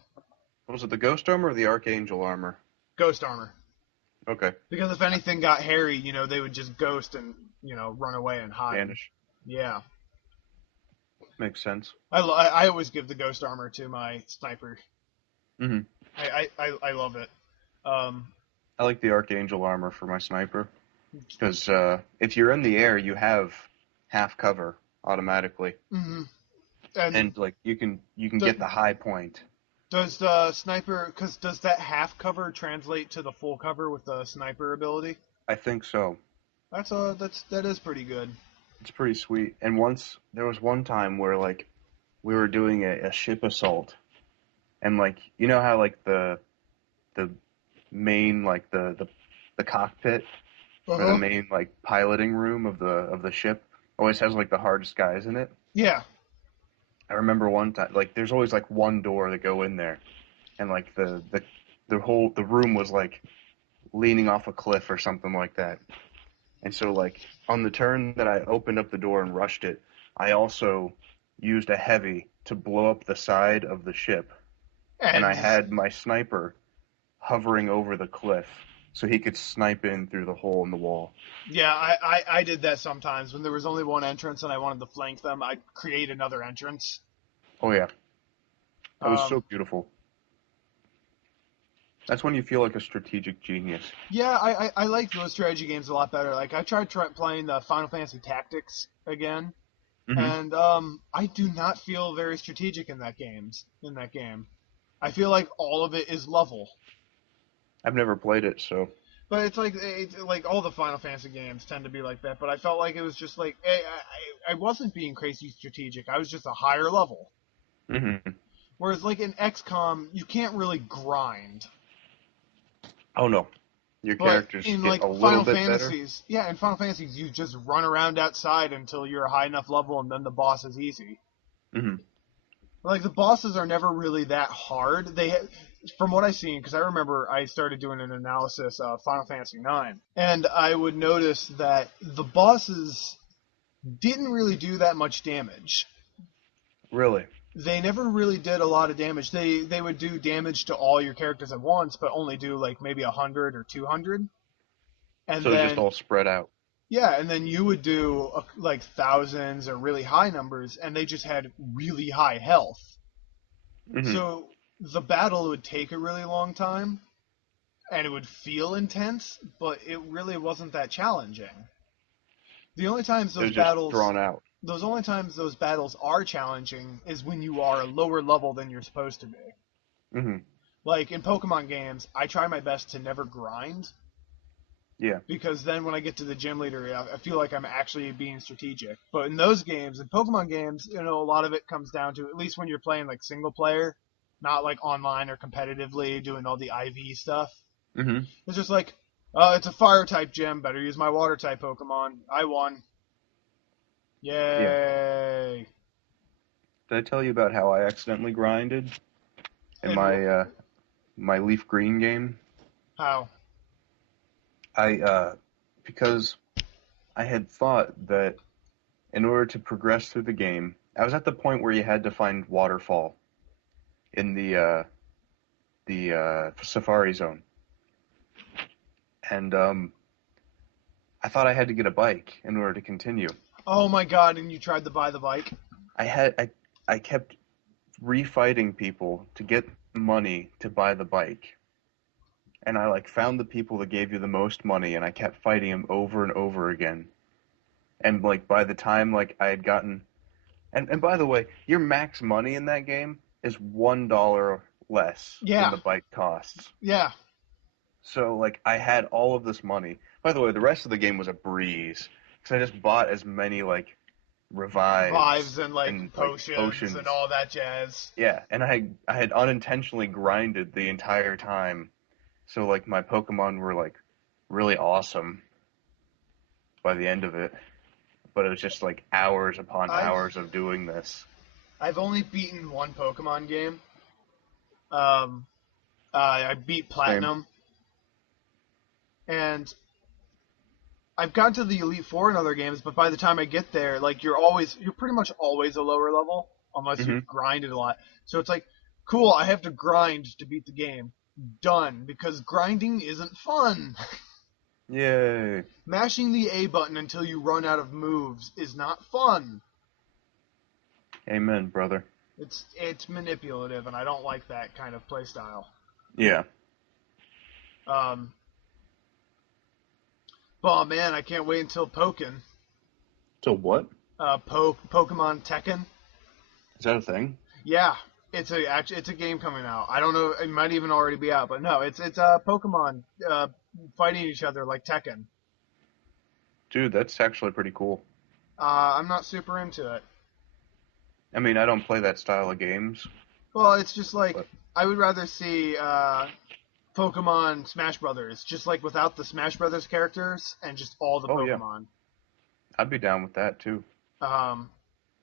Was it the ghost armor or the archangel armor? Ghost armor. Okay. Because if anything got hairy, they would just ghost and, run away and hide. Vanish. Yeah. Makes sense. I always give the ghost armor to my sniper. Hmm. I love it. Um, I like the archangel armor for my sniper because if you're in the air, you have half cover automatically. mhm. And and like you can do, get the high point. does the sniper? Because does that half cover translate to the full cover with the sniper ability? I think so. That is pretty good. It's pretty sweet. And once there was one time where like we were doing a ship assault, and like you know how like the main like the cockpit Uh or the huh. main like piloting room of the ship always has like the hardest guys in it. Yeah. I remember one time like there's always like one door to go in there, and like the room was like leaning off a cliff or something like that. And so like on the turn that I opened up the door and rushed it, I also used a heavy to blow up the side of the ship, and I And had my sniper hovering over the cliff so he could snipe in through the hole in the wall. yeah, I did that sometimes when there was only one entrance and I wanted to flank them. I'd create another entrance. Oh yeah, that was so Um, beautiful. That's when you feel like a strategic genius. yeah, I like those strategy games a lot better. Like I tried playing the Final Fantasy Tactics again, Hmm. and I do not feel very strategic in that game. I feel like all of it is level. I've never played it, so. But it's like all the Final Fantasy games tend to be like that. But I felt like it was just like I wasn't being crazy strategic. I was just a higher level. Hmm. Whereas like in XCOM, you can't really grind. Oh no, your But characters in get like a little Final bit better. Fantasies, yeah, in Final Fantasies, you just run around outside until you're a high enough level, and then the boss is easy. Hmm. Like the bosses are never really that hard. From what I've seen, because I remember I started doing an analysis of Final Fantasy IX, and I would notice that the bosses didn't really do that much damage. Really? They never really did a lot of damage. They would do damage to all your characters at once, but only do like maybe 100 or 200. And So it's just then all spread out. yeah, and then you would do like thousands or really high numbers, and they just had really high health. Hmm. So the battle would take a really long time, and it would feel intense, but it really wasn't that challenging. The only times It those was just battles, drawn out. those only times those battles are challenging is when you are a lower level than you're supposed to be. Hmm. Like in Pokemon games, I try my best to never grind Yeah. because then when I get to the gym leader, I feel like I'm actually being strategic. But in those games, in Pokemon games, a lot of it comes down to at least when you're playing like single player, not like online or competitively doing all the IV stuff. Hmm. It's just like, it's a fire type gym. Better use my water type Pokemon. I won. Yeah. Yay! Did I tell you about how I accidentally grinded in And my Leaf Green game? how? I because I had thought that in order to progress through the game, I was at the point where you had to find waterfall in the Safari Zone, and I thought I had to get a bike in order to continue. Oh my god! And you tried to buy the bike? I had I kept refighting people to get money to buy the bike, and I like found the people that gave you the most money, and I kept fighting them over and over again. And like by the time like I had gotten and by the way, your max money in that game is $1 less than Yeah, the bike costs. yeah. So like I had all of this money. By the way, the rest of the game was a breeze because I just bought as many like revives Revives and like and like potions and potions. all that jazz. Yeah, and I had unintentionally grinded the entire time. So like my Pokemon were like really awesome by the end of it. But it was just like hours upon I've hours of doing this. I've only beaten one Pokemon game. Um, I beat Same. Platinum, and I've gotten to the Elite Four in other games. But by the time I get there, like you're pretty much always a lower level unless Hmm. you've grinded a lot. So it's like, cool, I have to grind to beat the game. Done, because grinding isn't fun. Yay. Mashing the A button until you run out of moves is not fun. Amen, brother. It's manipulative, and I don't like that kind of playstyle. Yeah. Um, oh man, I can't wait until Pokken. So what? Pokemon Tekken. Is that a thing? Yeah, it's a game coming out. I don't know. It might even already be out, but no, it's Pokemon fighting each other like Tekken. Dude, that's actually pretty cool. I'm not super into it. I mean, I don't play that style of games, Well, it's just like but I would rather see Pokemon Smash Brothers, just like without the Smash Brothers characters and just all the oh yeah, Pokemon. I'd be down with that too. Um,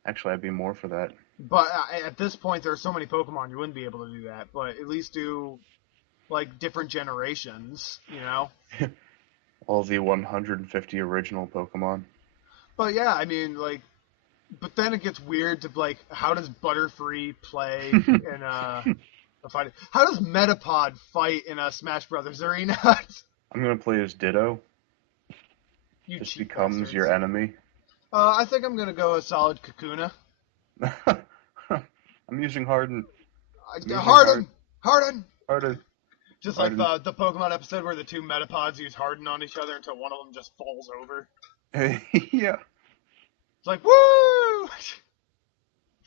Actually, I'd be more for that. but at this point, there are so many Pokemon, you wouldn't be able to do that. But at least do like different generations, you know. All the 150 original Pokemon. But yeah, I mean, like, but then it gets weird to like, how does Butterfree play in a fight? How does Metapod fight in a Smash Brothers arena? I'm gonna play as Ditto. You Just cheap becomes bastards. your enemy. I think I'm gonna go a solid Kakuna. I'm using Harden. I'm using Harden, Harden. Harden. Just like Harden. the Pokemon episode where the two Metapods use Harden on each other until one of them just falls over. Yeah. It's like woo!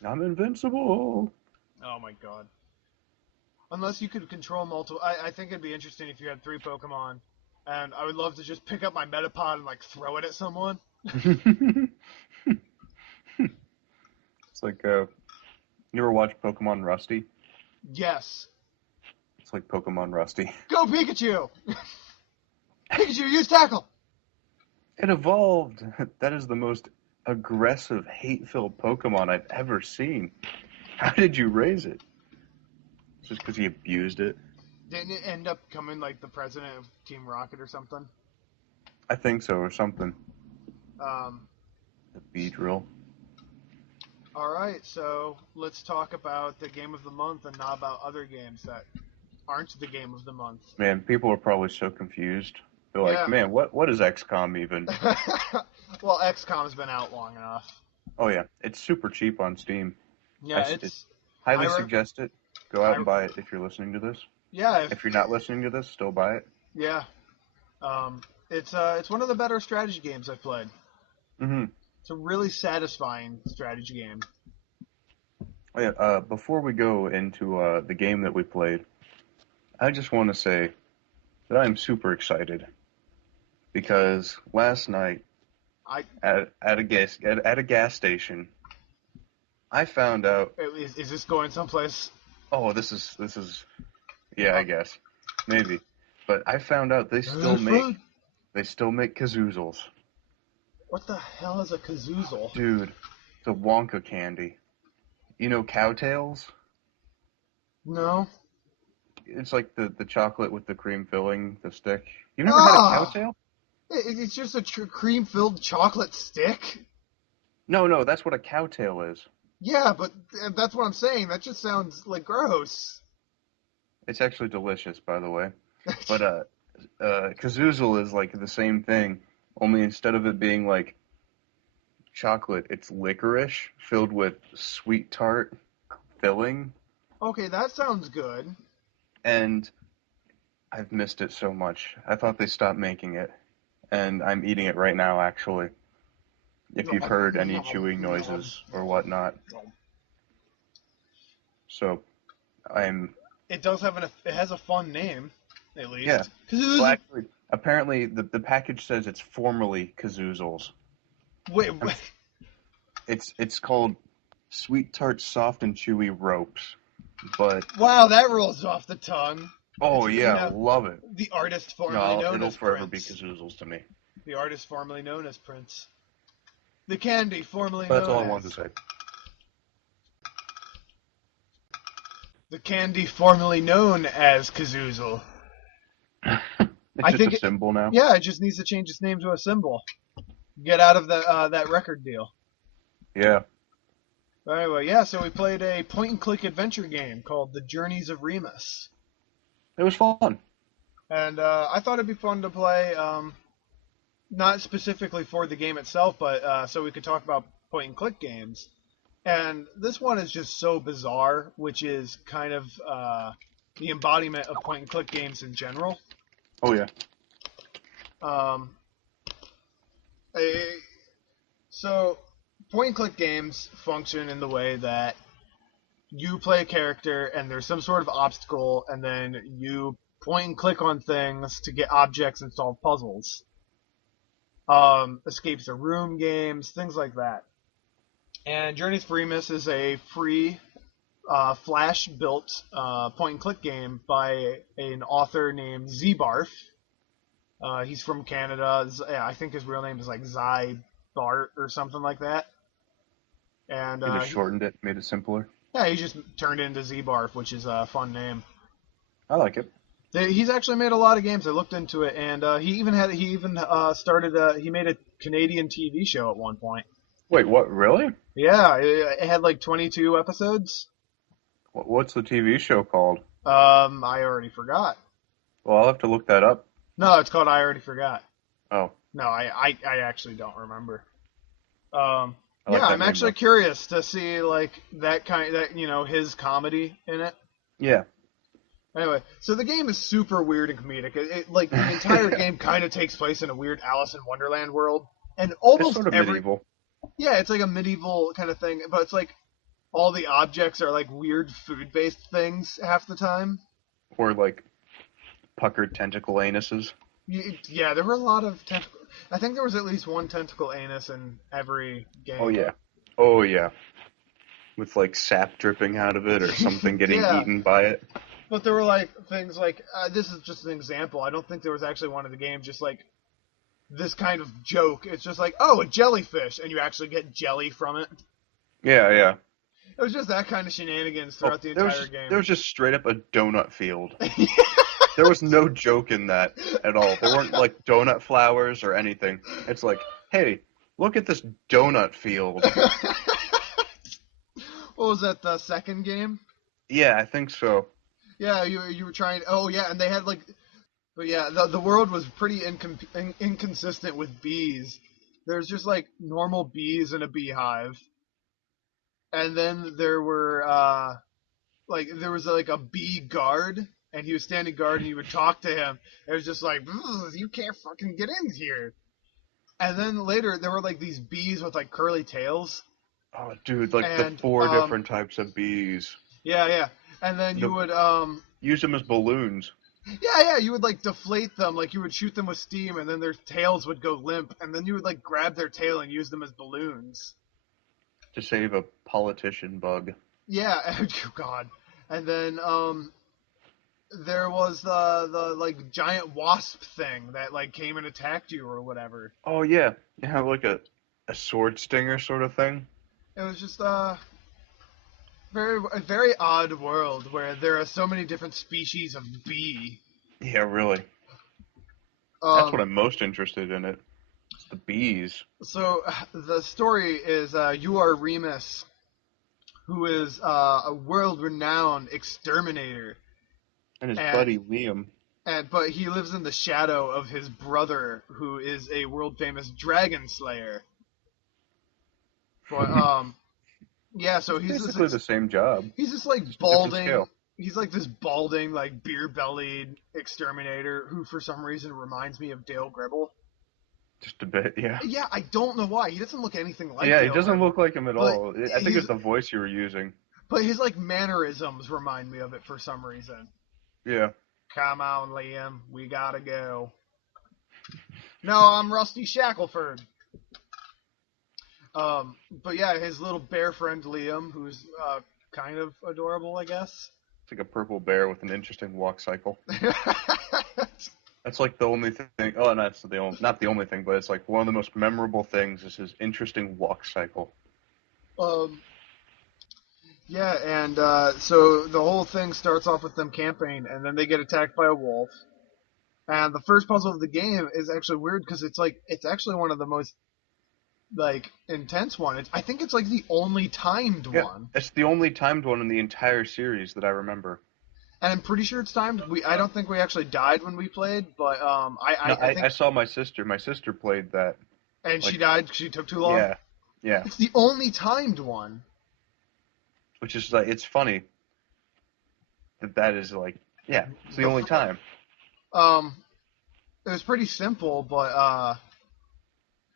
I'm invincible. Oh my god. Unless you could control multiple, I think it'd be interesting if you had three Pokemon, and I would love to just pick up my Metapod and like throw it at someone. It's like you ever watch Pokemon Rusty? Yes. It's like Pokemon Rusty. Go Pikachu! Pikachu, use tackle! It evolved. That is the most aggressive, hate-filled Pokemon I've ever seen. How did you raise it? Just because he abused it? Didn't it end up becoming like the president of Team Rocket or something? I think so, or something. Um, The Beedrill. Alright, so let's talk about the game of the month and not about other games that aren't the game of the month. Man, people are probably so confused. They're like, Yeah. man, what is XCOM even? Well, XCOM's been out long enough. Oh yeah, it's super cheap on Steam. Yeah, It it's highly I re- suggest it. Go out I and buy it if you're listening to this. yeah, If you're not listening to this, still buy it. yeah. It's one of the better strategy games I've played. Mm-hmm. It's a really satisfying strategy game. Oh, yeah, before we go into the game that we played, I just want to say that I'm super excited because last night I at a gas station, I found out. is this going someplace? Oh, this is yeah, I guess maybe, but I found out they still make kazoozles, What the hell is a kazoozle? dude. The Wonka candy. You know cowtails? No. It's like the chocolate with the cream filling, the stick. You never had a Ah, cowtail? it's just a cream-filled chocolate stick. No, no, that's what a cowtail is. Yeah, but that's what I'm saying. That just sounds like gross. It's actually delicious, by the way. But kazoozle is like the same thing, only instead of it being like chocolate, it's licorice filled with sweet tart filling, Okay, that sounds good. and I've missed it so much. I thought they stopped making it, and I'm eating it right now, actually. If you've heard any chewing noises or whatnot. So I'm It does have it has a fun name, at yeah. least. Well, Kazoozle. actually, apparently the package says it's formerly kazoozles. Wait, I'm, wait. it's called Sweet Tart Soft and Chewy Ropes. But Wow, that rolls off the tongue. oh You yeah, know, love it. the artist formerly No, known it'll as forever be Prince. kazoozles to me. The artist formerly known as Prince. The candy formerly But that's known all I wanted as. to say. The candy formerly known as Kazoozle. It's I just think a symbol now. yeah, it just needs to change its name to a symbol. Get out of that record deal. Yeah. Anyway, yeah, so we played a point-and-click adventure game called The Journeys of Remus. It was fun. And I thought it'd be fun to play, not specifically for the game itself, but so we could talk about point-and-click games. And this one is just so bizarre, which is kind of the embodiment of point-and-click games in general. Oh yeah. Um, so point-and-click games function in the way that you play a character, and there's some sort of obstacle, and then you point and click on things to get objects and solve puzzles. Escapes the room games, things like that. And Journeys of Remus is a free Flash-built point-and-click game by an author named Zbarf. He's from Canada. I think his real name is like Zy Bart or something like that. And They just shortened it, made it simpler. yeah, he just turned into Zbarf, which is a fun name. I like it. He's actually made a lot of games. I looked into it, and he started. He made a Canadian TV show at one point. Wait, what? Really? Yeah, it had like 22 episodes. What's the TV show called? I already forgot. Well, I'll have to look that up. No, it's called I Already Forgot. Oh. No, I actually don't remember. Yeah, like I'm name, actually though. curious to see like his comedy in it. Yeah. Anyway, so the game is super weird and comedic. Like the entire Yeah. game kind of takes place in a weird Alice in Wonderland world, and It's almost sort of every medieval. yeah, it's like a medieval kind of thing, but it's like all the objects are like weird food-based things half the time. Or like puckered tentacle anuses. Yeah, there were a lot of I think there was at least one tentacle anus in every game. Oh yeah. Oh yeah. With like sap dripping out of it or something getting Yeah. eaten by it. But there were like things like this is just an example. I don't think there was actually one of the games just like this kind of joke. It's just like, oh, a jellyfish, and you actually get jelly from it. Yeah, yeah. It was just that kind of shenanigans throughout the entire game. There was just straight up a donut field. There was no joke in that at all. There weren't like donut flowers or anything. It's like, hey, look at this donut field. What was that? The second game? Yeah, I think so. Yeah, you were trying. Oh yeah, and they had like, but yeah, the world was pretty inconsistent with bees. There's just like normal bees in a beehive, and then there were there was like a bee guard, and he was standing guard, and you would talk to him. It was just like, you can't fucking get in here. And then later there were like these bees with like curly tails. Oh, dude, like the And 4 different types of bees. yeah. And then you would Use them as balloons yeah, you would like deflate them, like you would shoot them with steam, and then their tails would go limp, and then you would like grab their tail and use them as balloons. to save a politician bug. Yeah, oh god. And then there was the like giant wasp thing that like came and attacked you or whatever. Oh yeah, you have like a sword stinger sort of thing. It was just a very odd world where there are so many different species of bee. Yeah, really. That's what Um, I'm most interested in. It's the bees. so the story is you are Remus, who is a world-renowned exterminator, And his and buddy Liam. but he lives in the shadow of his brother, who is a world-famous dragon slayer. But yeah, so Basically the same job. he's this like Just a different balding. scale. He's like this balding, like beer-bellied exterminator who, for some reason, reminds me of Dale Gribble. Just a bit, yeah. Yeah, I don't know why. He doesn't look anything like. Yeah, he Dale doesn't Gribble. look like him at But all. I think it's the voice you were using. But his like mannerisms remind me of it for some reason. Yeah. Come on, Liam, we gotta go. No, I'm Rusty Shackelford. But yeah, his little bear friend Liam, who's kind of adorable, I guess. It's like a purple bear with an interesting walk cycle. That's like the only thing. Oh, and that's not the only thing, but it's like one of the most memorable things is his interesting walk cycle. Yeah, and so the whole thing starts off with them camping, and then they get attacked by a wolf. And the first puzzle of the game is actually weird because it's actually one of the most like intense one. I think it's like the only timed one, It's the only timed one in the entire series that I remember. and I'm pretty sure it's timed. I don't think we actually died when we played, but I think I saw my sister. My sister played that. and like- she died. She took too long. Yeah. It's the only timed one. Which is like, it's funny that is like, yeah, it's the only time. It was pretty simple, but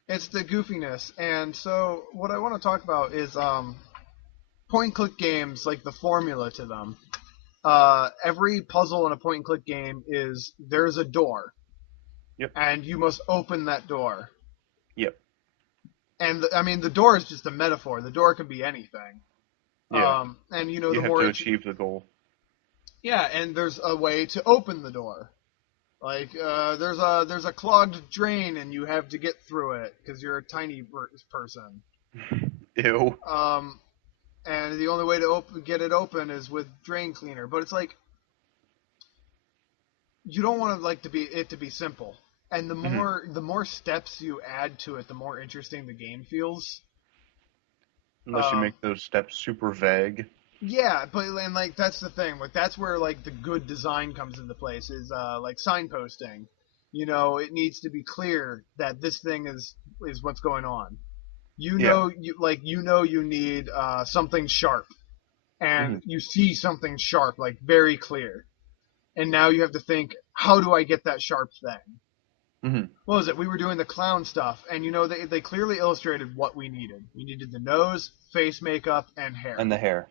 it's the goofiness. And so what I want to talk about is point-and-click games, like the formula to them, every puzzle in a point-and-click game is there's a door, Yep. and you must open that door. Yep. And I mean, the door is just a metaphor. The door can be anything. Yeah. And You the have more to it's, achieve the goal. yeah, and there's a way to open the door. Like there's a clogged drain, and you have to get through it because you're a tiny person. Ew. And the only way to get it open is with drain cleaner. But it's like you don't want to like to be simple. And Hmm. the more steps you add to it, the more interesting the game feels. Unless you Um, make those steps super vague. yeah, but and like that's the thing. Like that's where like the good design comes into place is like signposting. It needs to be clear that this thing is what's going on. Yeah. You need something sharp, and Hmm. you see something sharp like very clear, and now you have to think, how do I get that sharp thing? Hmm. What was it? We were doing the clown stuff, and they clearly illustrated what we needed. We needed the nose, face makeup, and hair. And the hair.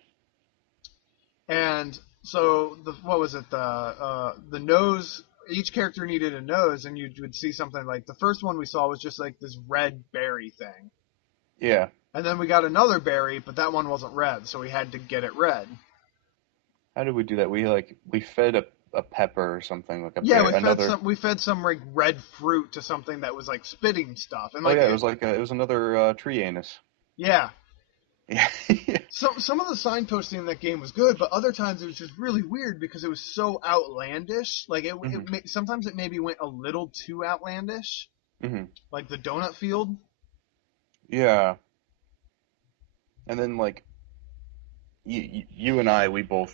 And so what was it? The nose. Each character needed a nose, and you would see something like the first one we saw was just like this red berry thing, Yeah. and then we got another berry, but that one wasn't red, so we had to get it red. How did we do that? We fed a pepper or something like a Yeah, bear another. we fed some like red fruit to something that was like spitting stuff, and Oh like yeah, it was another tree anus. yeah. Yeah. Some of the signposting in that game was good, but other times it was just really weird because it was so outlandish. Like Hmm. sometimes it maybe went a little too outlandish, Hmm. like the donut field. Yeah. And then like you and I, we both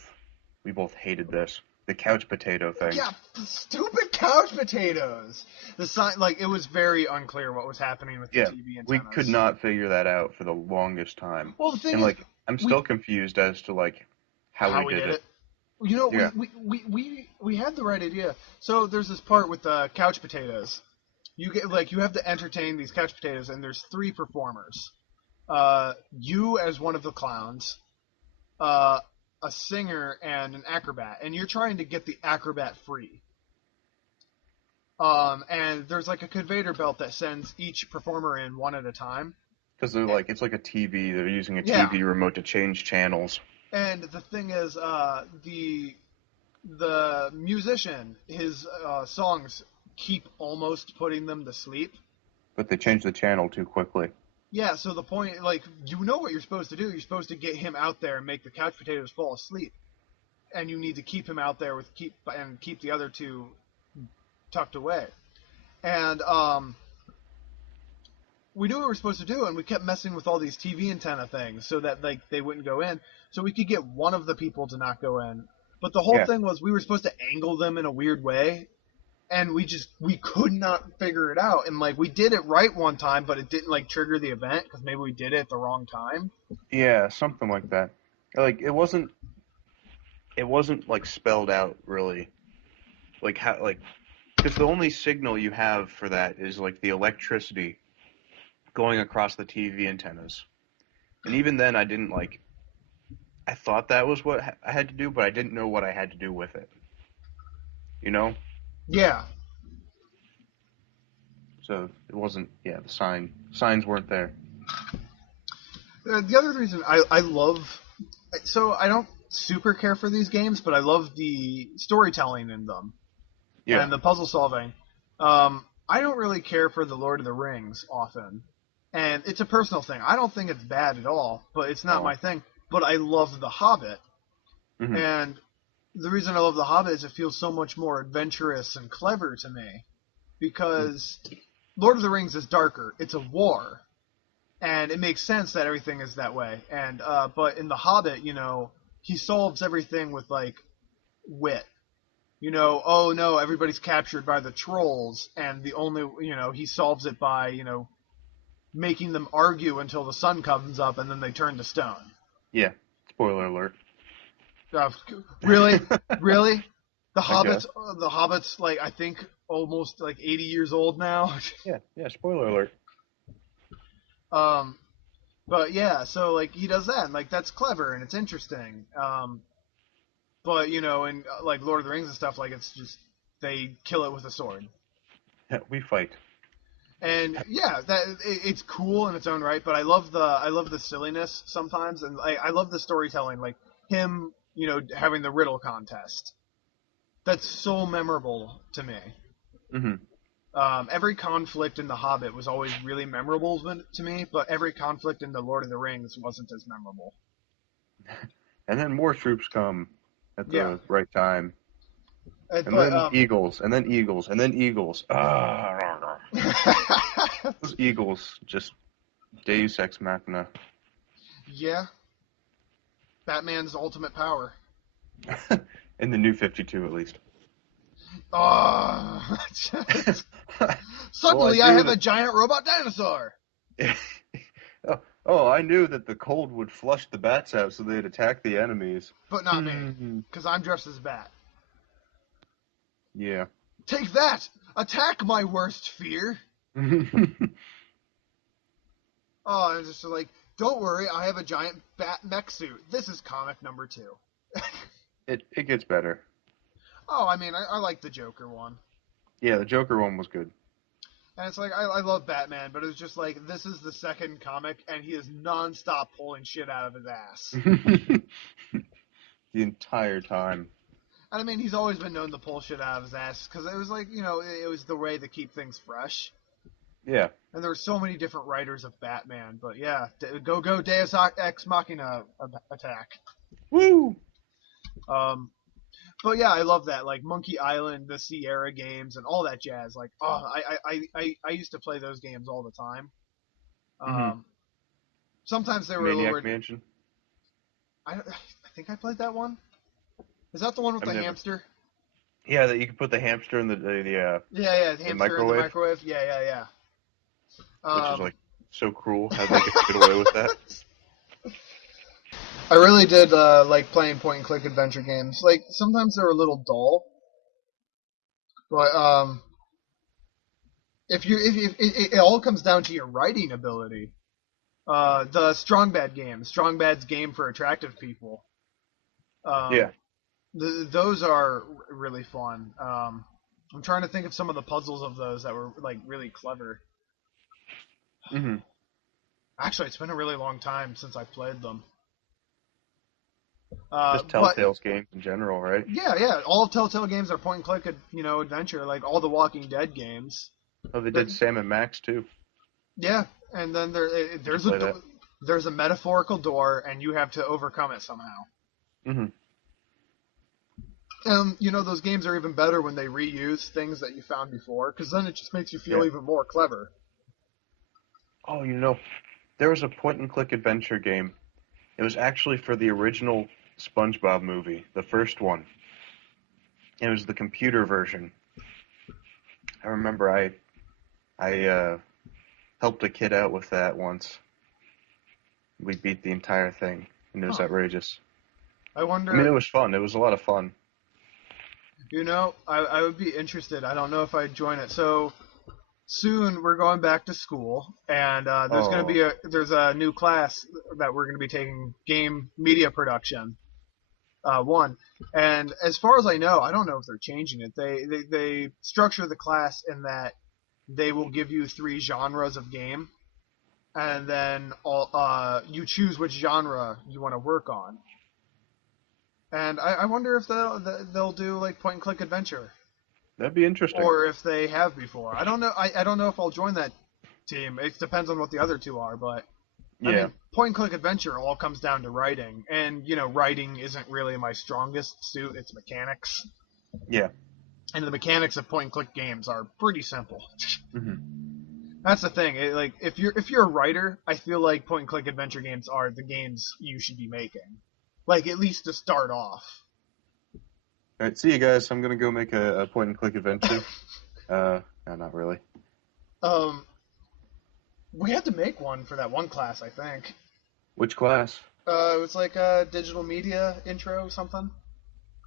hated this. The couch potato thing. Yeah, the stupid couch potatoes. The sign, like it was very unclear what was happening with the Yeah, TV we could antennas. not figure that out for the longest time. Well, the thing And is, like I'm we still confused as to like how how we we did did it. it. You know, Yeah. we had the right idea. So there's this part with the couch potatoes. You have to entertain these couch potatoes, and there's three performers. You as one of the clowns, uh, a singer, and an acrobat, and you're trying to get the acrobat free. And there's like a conveyor belt that sends each performer in one at a time. Because they're Eh, like it's like a TV. They're using a Yeah, TV remote to change channels. and the thing is, the musician, his songs keep almost putting them to sleep. But they changed the channel too quickly. Yeah, so the point, like, you know what you're supposed to do. You're supposed to get him out there and make the couch potatoes fall asleep, and you need to keep him out there with keep the other two tucked away. And we knew what we were supposed to do, and we kept messing with all these TV antenna things so that like they wouldn't go in, so we could get one of the people to not go in. But the whole Yeah. thing was we were supposed to angle them in a weird way, and we could not figure it out. And like we did it right one time, but it didn't like trigger the event because maybe we did it at the wrong time. Yeah, something like that. Like it wasn't like spelled out really. Like how like because the only signal you have for that is like the electricity going across the TV antennas. And even then I didn't like I thought that was what I had to do, but I didn't know what I had to do with it. You know? Yeah. So it wasn't yeah, the signs weren't there. The other reason I love, so I don't super care for these games, but I love the storytelling in them Yeah. and the puzzle solving. I don't really care for the Lord of the Rings often, and it's a personal thing. I don't think it's bad at all, but it's not Oh. my thing. But I love The Hobbit, Mhm. and the reason I love The Hobbit is it feels so much more adventurous and clever to me because Lord of the Rings is darker. It's a war, and it makes sense that everything is that way. And but in The Hobbit, he solves everything with like wit. Oh no, everybody's captured by the trolls, and the only he solves it by making them argue until the sun comes up, and then they turn to stone. Yeah. Spoiler alert. Uh, really, really, I guess. The Hobbit's like I think almost like 80 years old now. Yeah, yeah, spoiler alert. um, But yeah, so like he does that, and like that's clever and it's interesting. But in like Lord of the Rings and stuff, like it's just they kill it with a sword. We fight. And yeah, it's cool in its own right, but I love the silliness sometimes, and I love the storytelling, like him, having the riddle contest. That's so memorable to me. Hmm. Every conflict in The Hobbit was always really memorable to me, but every conflict in The Lord of the Rings wasn't as memorable. And then more troops come at Yeah, the right time. And but then eagles, and then eagles, and then eagles. Ah, those eagles just Deus Ex Machina. yeah, Batman's ultimate power. In the new 52, at least. Oh, Well, I suddenly I knew have a that. giant robot dinosaur. Oh, I knew that the cold would flush the bats out so they'd attack the enemies. But not me, Hmm. because I'm dressed as Bat. Yeah. Take that! Attack my worst fear! Oh, and it's just like, don't worry, I have a giant bat mech suit. This is comic number 2. It gets better. Oh, I mean, I like the Joker one. Yeah, the Joker one was good. And it's like, I love Batman, but it's just like, this is the second comic, and he is nonstop pulling shit out of his ass. The entire time. And I mean, he's always been known to pull shit out of his ass, because it was like, it was the way to keep things fresh. Yeah. And there were so many different writers of Batman, but yeah, go Deus Ex Machina attack. Woo! Um, but yeah, I love that, like Monkey Island, the Sierra games, and all that jazz. Like, oh, I used to play those games all the time. Hmm. Um, sometimes they were a little. Maniac Mansion. I think I played that one. Is that the one with I've the never. hamster? Yeah, that you can put the hamster in Yeah, yeah, the the hamster in the microwave, microwave. Yeah, yeah, yeah. which is like so cruel. How'd they get away with that? I really did like playing point and click adventure games. Like sometimes they're a little dull, but if it all comes down to your writing ability. The Strong Bad game, Strong Bad's game for attractive people. Yeah. Um, those are really fun. I'm trying to think of some of the puzzles of those that were like really clever. Hmm. Actually, it's been a really long time since I played them. Just But Telltale's games in general, right? yeah, yeah, all of Telltale games are point and click, adventure. Like all the Walking Dead games. Oh, they That did Sam and Max too. Yeah, and then Did you there's play that? there's a metaphorical door, and you have to overcome it somehow. Hmm. And those games are even better when they reuse things that you found before, because then it just makes you feel Yeah. even more clever. Oh, there was a point and click adventure game. It was actually for the original SpongeBob movie, the first one. It was the computer version. I remember I helped a kid out with that once. We beat the entire thing, and it was Huh. outrageous. I I mean, it wonder. was fun. It was a lot of fun. I would be interested. I don't know if I'd join it. So soon we're going back to school, and Oh, there's a new class that we're going to be taking, game media production one. And as far as I know, I don't know if they're changing it. They structure the class in that they will give you 3 genres of game, and then you choose which genre you want to work on. And I wonder if they'll do like point and click adventure, that'd be interesting. or if they have before. I don't know. I don't know if I'll join that team. It depends on what the other two are, but I Yeah, mean, point and click adventure all comes down to writing, and writing isn't really my strongest suit. It's mechanics, yeah. and the mechanics of point and click games are pretty simple. Hmm. That's the thing. Like if you're a writer, I feel like point and click adventure games are the games you should be making. Like at least to start off. All right, see you guys. I'm gonna go make a point and click adventure. No, not really. Um, we had to make one for that one class, I think. Which class? It was like a digital media intro, something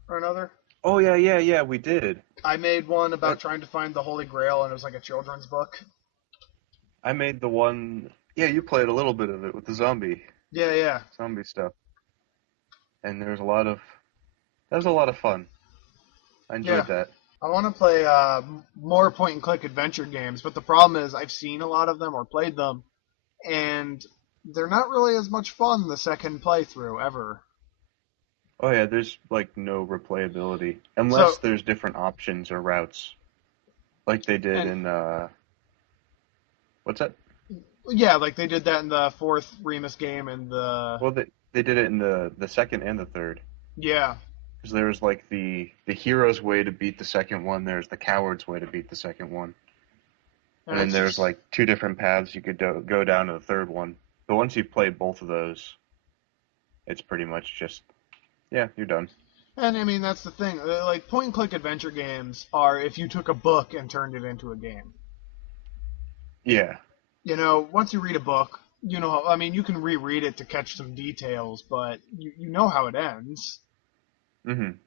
or another. Oh yeah, yeah, yeah. We did. I made one about That trying to find the Holy Grail, and it was like a children's book. I made the one. Yeah, you played a little bit of it with the Yeah, yeah, zombie stuff, and there was a lot of that was a lot of fun. I yeah. enjoyed that. I want to play more point and click adventure games, but the problem is I've seen a lot of them or played them, and they're not really as much fun the second playthrough ever. Oh yeah, there's like no replayability So, unless there's different options or routes, like they did and in what's that? yeah, like they did that in the fourth Remus game and the Well, they did it in the second and the third. yeah, Because there was like the hero's way to beat the second one. There's the coward's way to beat the second one, and and then it's there's just like two different paths you could go down to the third one. But once you've played both of those, it's pretty much just yeah, you're done. and I mean that's the thing. Like point and click adventure games are if you took a book and turned it into a game. Yeah. Once you read a book, I mean, you can reread it to catch some details, but you know how it ends, Mhm.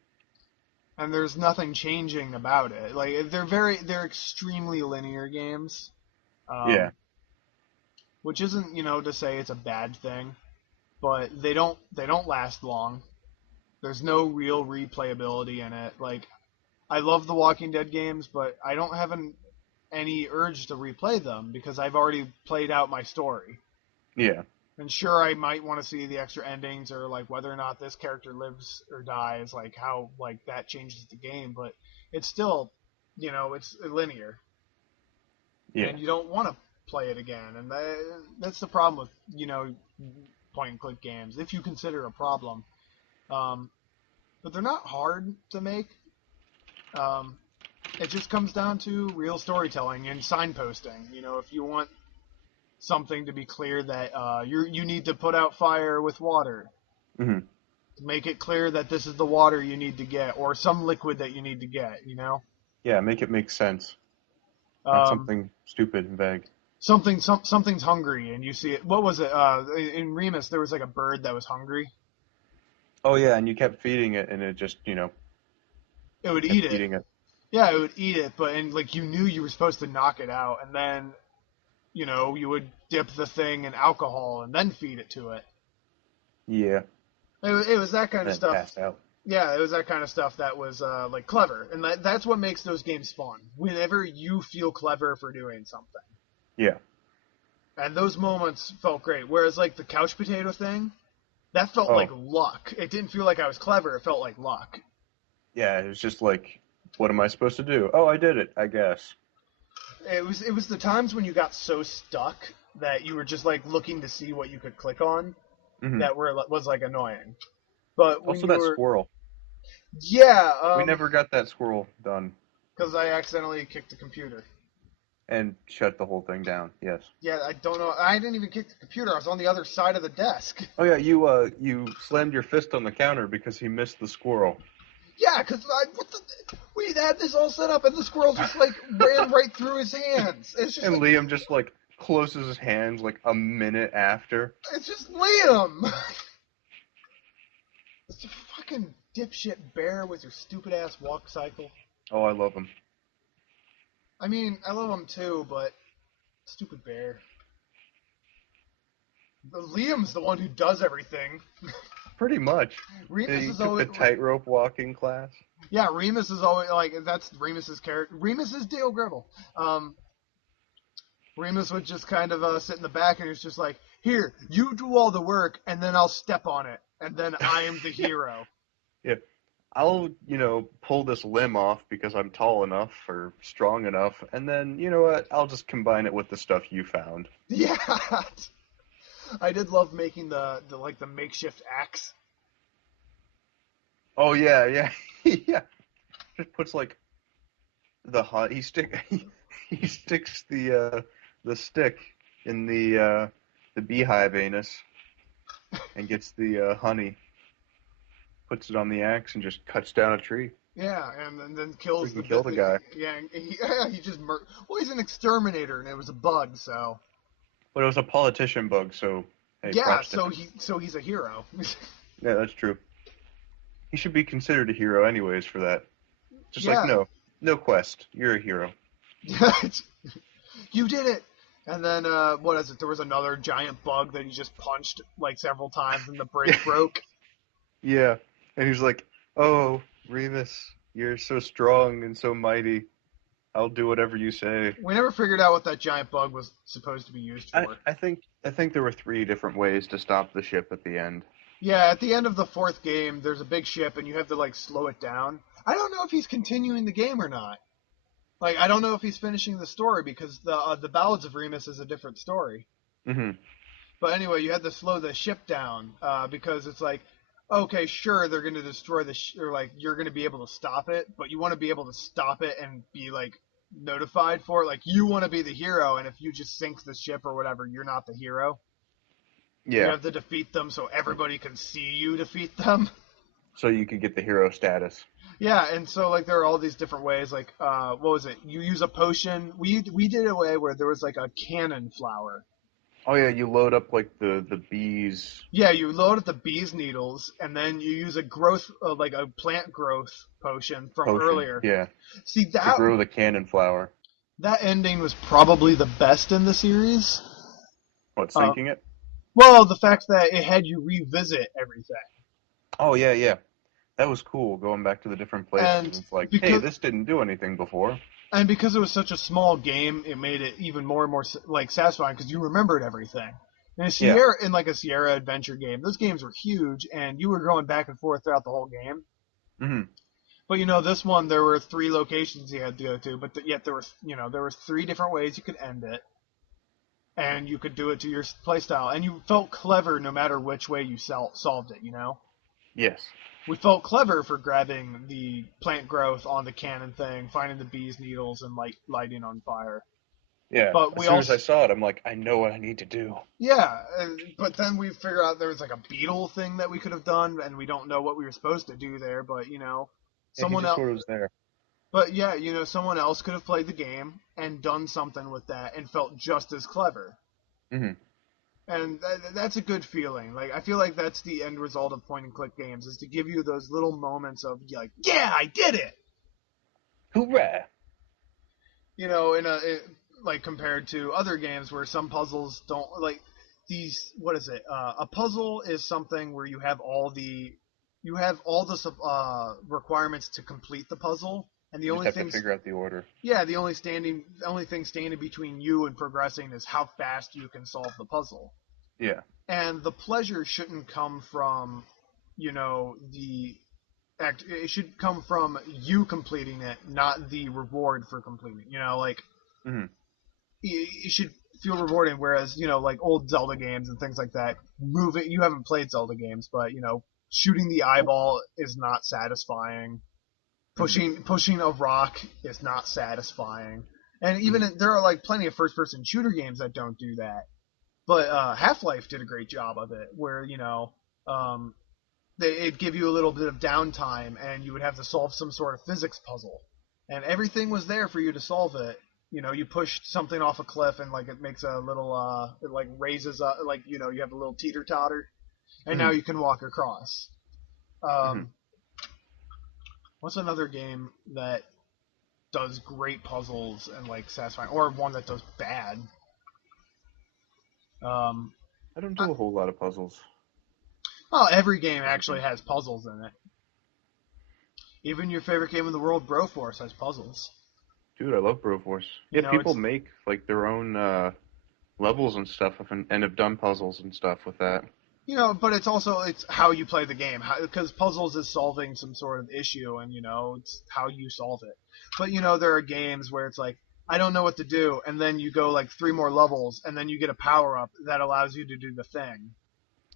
and there's nothing changing about it. Like they're extremely linear games, Yeah. um, which isn't to say it's a bad thing, but they don't last long. There's no real replayability in it. Like I love the Walking Dead games, but I don't have any urge to replay them because I've already played out my story. Yeah. And sure, I might want to see the extra endings or like whether or not this character lives or dies, like how like that changes the game. But it's still, it's linear, Yeah. and you don't want to play it again. And that's the problem with point and click games, if you consider a problem. Um, but they're not hard to make. Um, it just comes down to real storytelling and signposting. If you want something to be clear that you need to put out fire with water, Mhm. make it clear that this is the water you need to get or some liquid that you need to get. Yeah. Make it make sense, not Um, something stupid and vague. something's hungry and you see it. What was it? In Remus, there was like a bird that was hungry. Oh yeah, and you kept feeding it, and it just It would eat kept it. eating it. Yeah, it would eat it, but and like you knew you were supposed to knock it out, and then you would dip the thing in alcohol and then feed it to it. Yeah. It was that kind And of then stuff. passed out. Yeah, it was that kind of stuff that was like clever, and that's what makes those games fun. Whenever you feel clever for doing something, Yeah. and those moments felt great. Whereas like the couch potato thing, that felt like Oh luck. It didn't feel like I was clever. It felt like luck. yeah, it was just like, what am I supposed to do? Oh, I did it, I guess. It was the times when you got so stuck that you were just like looking to see what you could click on Hmm. that was like annoying. But when Also, you that were squirrel. yeah, We never got that squirrel done because I accidentally kicked the computer. and shut the whole thing down. Yes. Yeah, I don't know. I didn't even kick the computer. I was on the other side of the desk. Oh yeah, you slammed your fist on the counter because he missed the squirrel. Yeah, because we had this all set up, and the squirrel just like ran right through his hands. It's just And like Liam just like closes his hands like a minute after. it's just Liam. It's a fucking dipshit bear with your stupid ass walk cycle. Oh, I love him. I mean, I love him too, but stupid bear. Liam's the one who does everything. Pretty much. Remus He is took the always tightrope walking class. yeah. Remus is always like that's Remus's character. Remus is Dale Gribble. Um, Remus would just kind of sit in the back and he's just like, here, you do all the work and then I'll step on it. And then I am the hero. Yeah. I'll, pull this limb off because I'm tall enough or strong enough, and then, you know what? I'll just combine it with the stuff you found. Yeah. I did love making the like the makeshift axe. Oh yeah, yeah, yeah. Just puts like the hot. He sticks the stick in the beehive anus and gets the honey, puts it on the axe, and just cuts down a tree. Yeah, and then So he kills can kill the guy. yeah, and he just well, he's an exterminator and it was a bug, so But it was a politician bug, so hey, yeah, props to so him. he's a hero. Yeah, that's true. He should be considered a hero anyways for that. Just like Yeah, no quest, you're a hero. you did it. And then, what is it? There was another giant bug that he just punched like several times, and the Yeah, bridge broke. yeah. And he's like, "Oh, Remus, you're so strong and so mighty. I'll do whatever you say." We never figured out what that giant bug was supposed to be used I, for. I think I think there were three different ways to stop the ship at the end. Yeah, at the end of the fourth game, there's a big ship, and you have to like slow it down. I don't know if he's continuing the game or not. Like, I don't know if he's finishing the story because the Ballads of Remus is a different story. Hmm. But anyway, you had to slow the ship down because it's like, okay, sure, they're going to destroy or like you're going to be able to stop it, but you want to be able to stop it and be like notified for it. Like, you want to be the hero, and if you just sink the ship or whatever, you're not the hero. You Yeah. have to defeat them so everybody can see you defeat them. So you could get the hero status. Yeah, and so like there are all these different ways. Like, what was it? You use a potion. We did a way where there was like a cannon flower. Oh yeah, you load up like the bees Yeah, you load up the bees needles, and then you use a growth, like a plant growth potion from potion. earlier. Yeah, See to that grow the cannon flower. that ending was probably the best in the series. What, Uh, sinking it? well, the fact that it had you revisit everything, Oh yeah, yeah. That was cool. Going back to the different places. and It's like, hey, because this didn't do anything before. because it was such a small game, it made it even more and more like satisfying because you remembered everything. Yeah. In like a Sierra adventure game, those games were huge, and you were going back and forth throughout the whole game. Hmm. But this one there were three locations you had to go to, but yet there was there were three different ways you could end it, and you could do it to your playstyle, and you felt clever no matter which way you solved it. Yes. We felt clever for grabbing the plant growth on the cannon thing, finding the bees needles, and lighting on fire. Yeah. But As we soon as I also saw it, I'm like, I know what I need to do. yeah, but then we figure out there was like a beetle thing that we could have done, and we don't know what we were supposed to do there. But Yeah, he someone just else. sort of was there. But yeah, someone else could have played the game and done something with that and felt just as clever. Hmm. And that's a good feeling. Like, I feel like that's the end result of point and click games, is to give you those little moments of like, yeah, I did it. Hoorah! Like compared to other games where some puzzles don't like these. What is it? A puzzle is something where you have all the requirements to complete the puzzle, and the You just only have to things figure out the order. yeah, the only thing standing between you and progressing is how fast you can solve the puzzle. Yeah. And the pleasure shouldn't come from, the act. It should come from you completing it, not the reward for completing. Like Hmm. it should feel rewarding. Whereas like old Zelda games and things like that, moving. You haven't played Zelda games, but shooting the eyeball is not satisfying. Hmm. Pushing a rock is not satisfying. And Hmm. even there are like plenty of first person shooter games that don't do that. But Half-Life did a great job of it, where um, it'd give you a little bit of downtime, and you would have to solve some sort of physics puzzle, and everything was there for you to solve it. You push something off a cliff, and like it makes a little, it like raises up, like you have a little teeter totter, and now Hmm. you can walk across. Hmm. Um, what's another game that does great puzzles and like satisfying, or one that does bad? Um, I don't I, do a whole lot of puzzles. well, every game Puzzle actually games. has puzzles in it. Even your favorite game in the world, Broforce, has puzzles. Dude, I love Broforce. You Yeah, know, people it's make like their own levels and stuff, and have done puzzles and stuff with that. but it's how you play the game. Because puzzles is solving some sort of issue, and it's how you solve it. But there are games where it's like I don't know what to do, and then you go like three more levels, and then you get a power up that allows you to do the thing.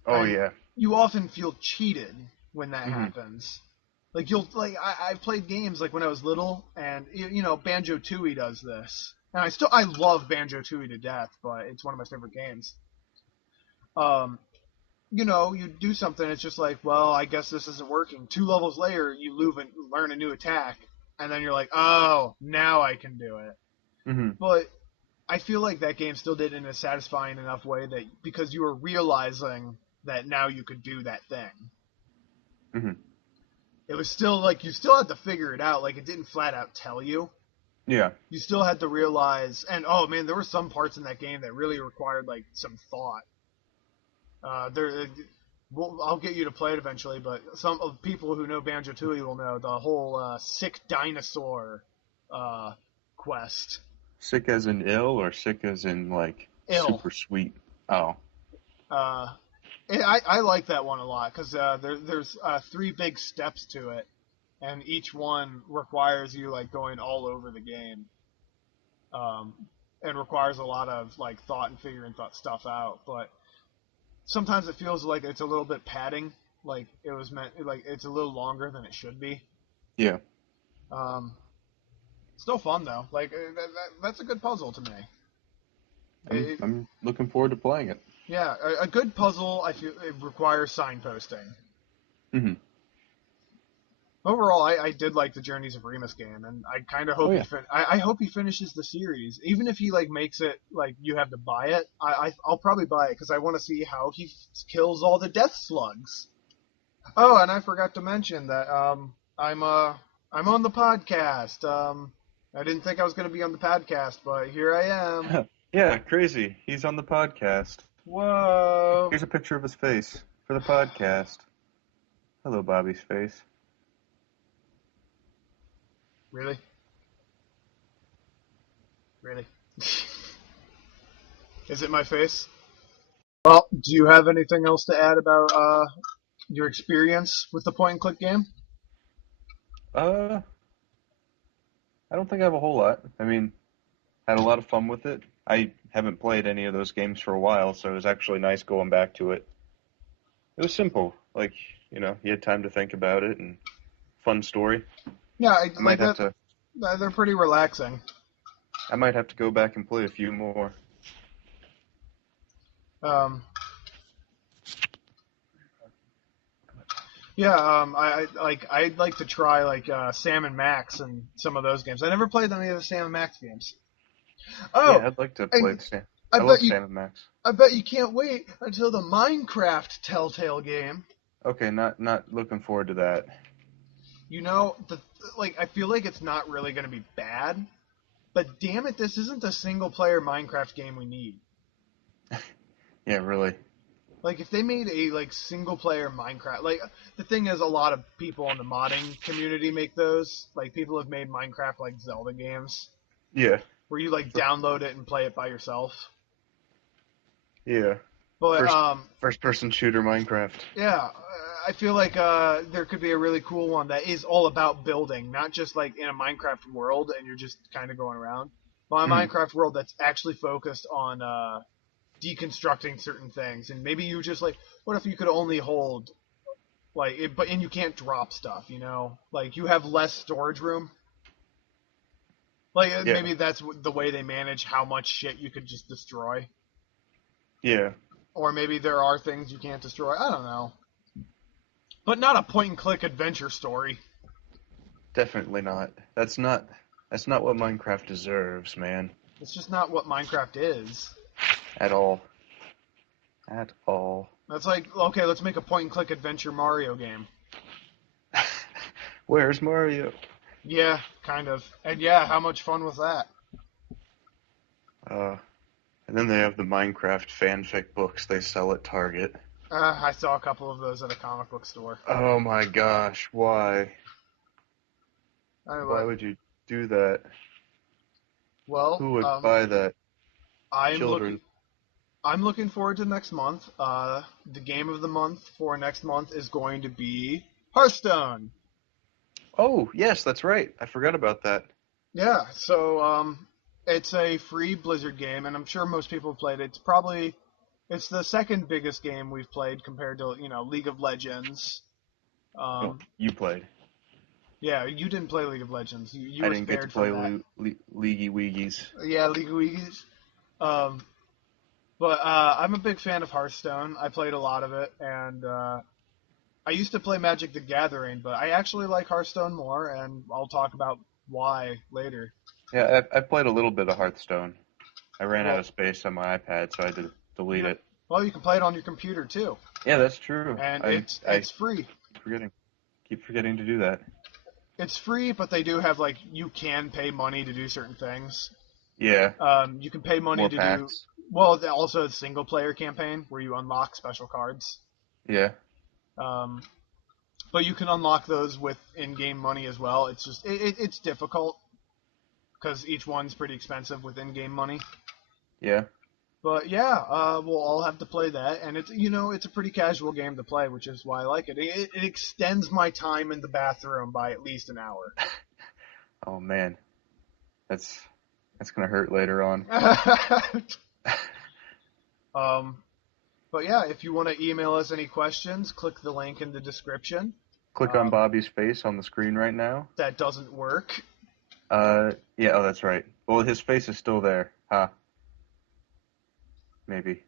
Oh And yeah. you often feel cheated when that Hmm. happens. Like I've played games like when I was little, and Banjo Tooie does this, and I love Banjo Tooie to death, but it's one of my favorite games. Um, you do something, it's just like, well, I guess this isn't working. Two levels later, you learn a new attack, and then you're like, oh, now I can do it. Hmm. But I feel like that game still did it in a satisfying enough way that because you were realizing that now you could do that thing. Hmm. It was still like you still had to figure it out. Like it didn't flat out tell you. Yeah. You still had to realize, and oh man, there were some parts in that game that really required like some thought. There, I'll get you to play it eventually, but some of people who know Banjo Tooie will know the whole sick dinosaur uh, quest. Sick as in ill or sick as in like Ill. super sweet? Oh. Uh, I like that one a lot because there's three big steps to it, and each one requires you like going all over the game, um, and requires a lot of like thought and figuring stuff out. But sometimes it feels like it's a little bit padding, like it was meant, like it's a little longer than it should be. Yeah. Um, Still fun though. Like that's a good puzzle to me. It, I'm looking forward to playing it. yeah, a good puzzle. I feel it requires signposting. Hmm. Overall, I did like the Journeys of Remus game, and I kind of Oh hope yeah. I hope he finishes the series. Even if he like makes it like you have to buy it, I'll probably buy it because I want to see how he kills all the death slugs. Oh, and I forgot to mention that I'm on the podcast. I didn't think I was going to be on the podcast, but here I am. Yeah, crazy. He's on the podcast. Whoa! Here's a picture of his face for the podcast. Hello, Bobby's face. Really? Really? Is it my face? Well, do you have anything else to add about your experience with the point and click game? Uh, I don't think I have a whole lot. I mean, had a lot of fun with it. I haven't played any of those games for a while, so it was actually nice going back to it. It was simple, like, you had time to think about it and fun story. Yeah, I like might have that. to They're pretty relaxing. I might have to go back and play a few more. Um, yeah, I'd like to try like Sam and Max and some of those games. I never played any of the Sam and Max games. Yeah, Oh, I'd like to play and the Sam. I I bet love you Sam and Max. I bet you can't wait until the Minecraft Telltale game. Okay, not looking forward to that. You know, I feel like it's not really going to be bad, but damn it, this isn't the single player Minecraft game we need. Yeah, really. Like if they made a like single player Minecraft, like the thing is, a lot of people in the modding community make those. Like people have made Minecraft like Zelda games Yeah. where you like For, download it and play it by yourself. yeah. But First person shooter Minecraft. yeah, I feel like there could be a really cool one that is all about building, not just like in a Minecraft world and you're just kind of going around, but a Hmm. Minecraft world that's actually focused on deconstructing certain things. And maybe you just like, what if you could only hold like, but and you can't drop stuff, you know, like you have less storage room. Like Yeah. maybe that's the way they manage how much shit you could just destroy, Yeah. or maybe there are things you can't destroy. I don't know, but not a point and click adventure story. Definitely not. That's not what Minecraft deserves, man. It's just not what Minecraft is. At all. At all. That's like, okay, let's make a point and click adventure Mario game. Where's Mario? Yeah, kind of. And yeah, how much fun was that? Uh, and then they have the Minecraft fanfic books they sell at Target. I saw a couple of those at a comic book store. Oh my gosh, why? I Why what? would you do that? Well, Who would buy that? I'm looking. Children. I'm looking forward to next month. The game of the month for next month is going to be Hearthstone. Oh, yes, that's right. I forgot about that. Yeah, so it's a free Blizzard game, and I'm sure most people have played it. It's the second biggest game we've played compared to League of Legends. Well, Um, you played. yeah, you didn't play League of Legends. You I were didn't get to spared from play that. Leaguey Weegies. Yeah, League of Legends. Um, but I'm a big fan of Hearthstone. I played a lot of it, and I used to play Magic the Gathering, but I actually like Hearthstone more, and I'll talk about why later. Yeah, I played a little bit of Hearthstone. I ran out Well, of space on my iPad, so I had to delete yeah. it. Well, you can play it on your computer too, Yeah, that's true. and I it's free. keep forgetting keep forgetting to do that. It's free, but they do have like you can pay money to do certain things. Yeah, You can pay money more to do packs. also a single player campaign where you unlock special cards. Yeah, Um, but you can unlock those with in-game money as well. It's just it's difficult because each one's pretty expensive with in-game money. yeah, But yeah, we'll all have to play that, and it's a pretty casual game to play, which is why I like it. It extends my time in the bathroom by at least an hour. oh man, that's that's gonna hurt later on. um, but yeah, if you want to email us any questions, click the link in the description. Click on Um, Bobby's face on the screen right now. that doesn't work. Yeah, oh, that's right. Well, his face is still there. Huh, maybe.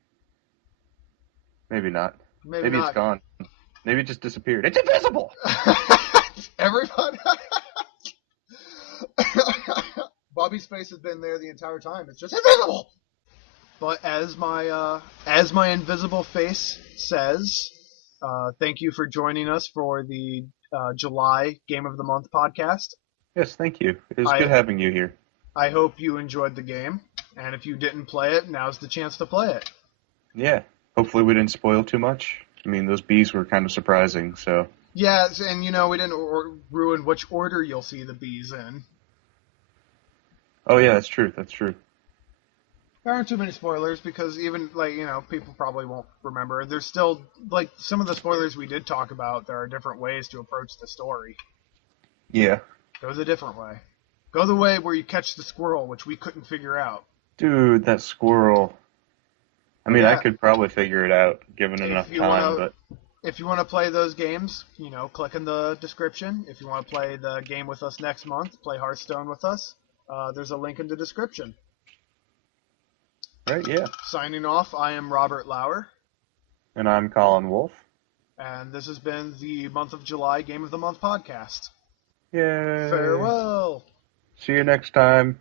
Maybe not. Maybe Maybe it's not. gone. Maybe it just disappeared. It's invisible! Everybody. Bobby's face has been there the entire time. It's just invisible. But as my invisible face says, thank you for joining us for the July Game of the Month podcast. Yes, thank you. It was good I having you here. I hope you enjoyed the game, and if you didn't play it, now's the chance to play it. Yeah. Hopefully we didn't spoil too much. I mean, those bees were kind of surprising, so. Yes, and we didn't ruin which order you'll see the bees in. Oh, yeah, that's true. That's true. There aren't too many spoilers because even people probably won't remember. There's still like some of the spoilers we did talk about. There are different ways to approach the story. Yeah. Go the different way. Go the way where you catch the squirrel, which we couldn't figure out. Dude, that squirrel. I But mean, I yeah, could probably figure it out given if enough you time, wanna but if you wanna play those games, click in the description. If you wanna play the game with us next month, play Hearthstone with us. There's a link in the description. right, yeah. Signing off, I am Robert Lauer, And I'm Colin Wolf. and this has been the month of July Game of the Month podcast. Yay. Farewell. See you next time.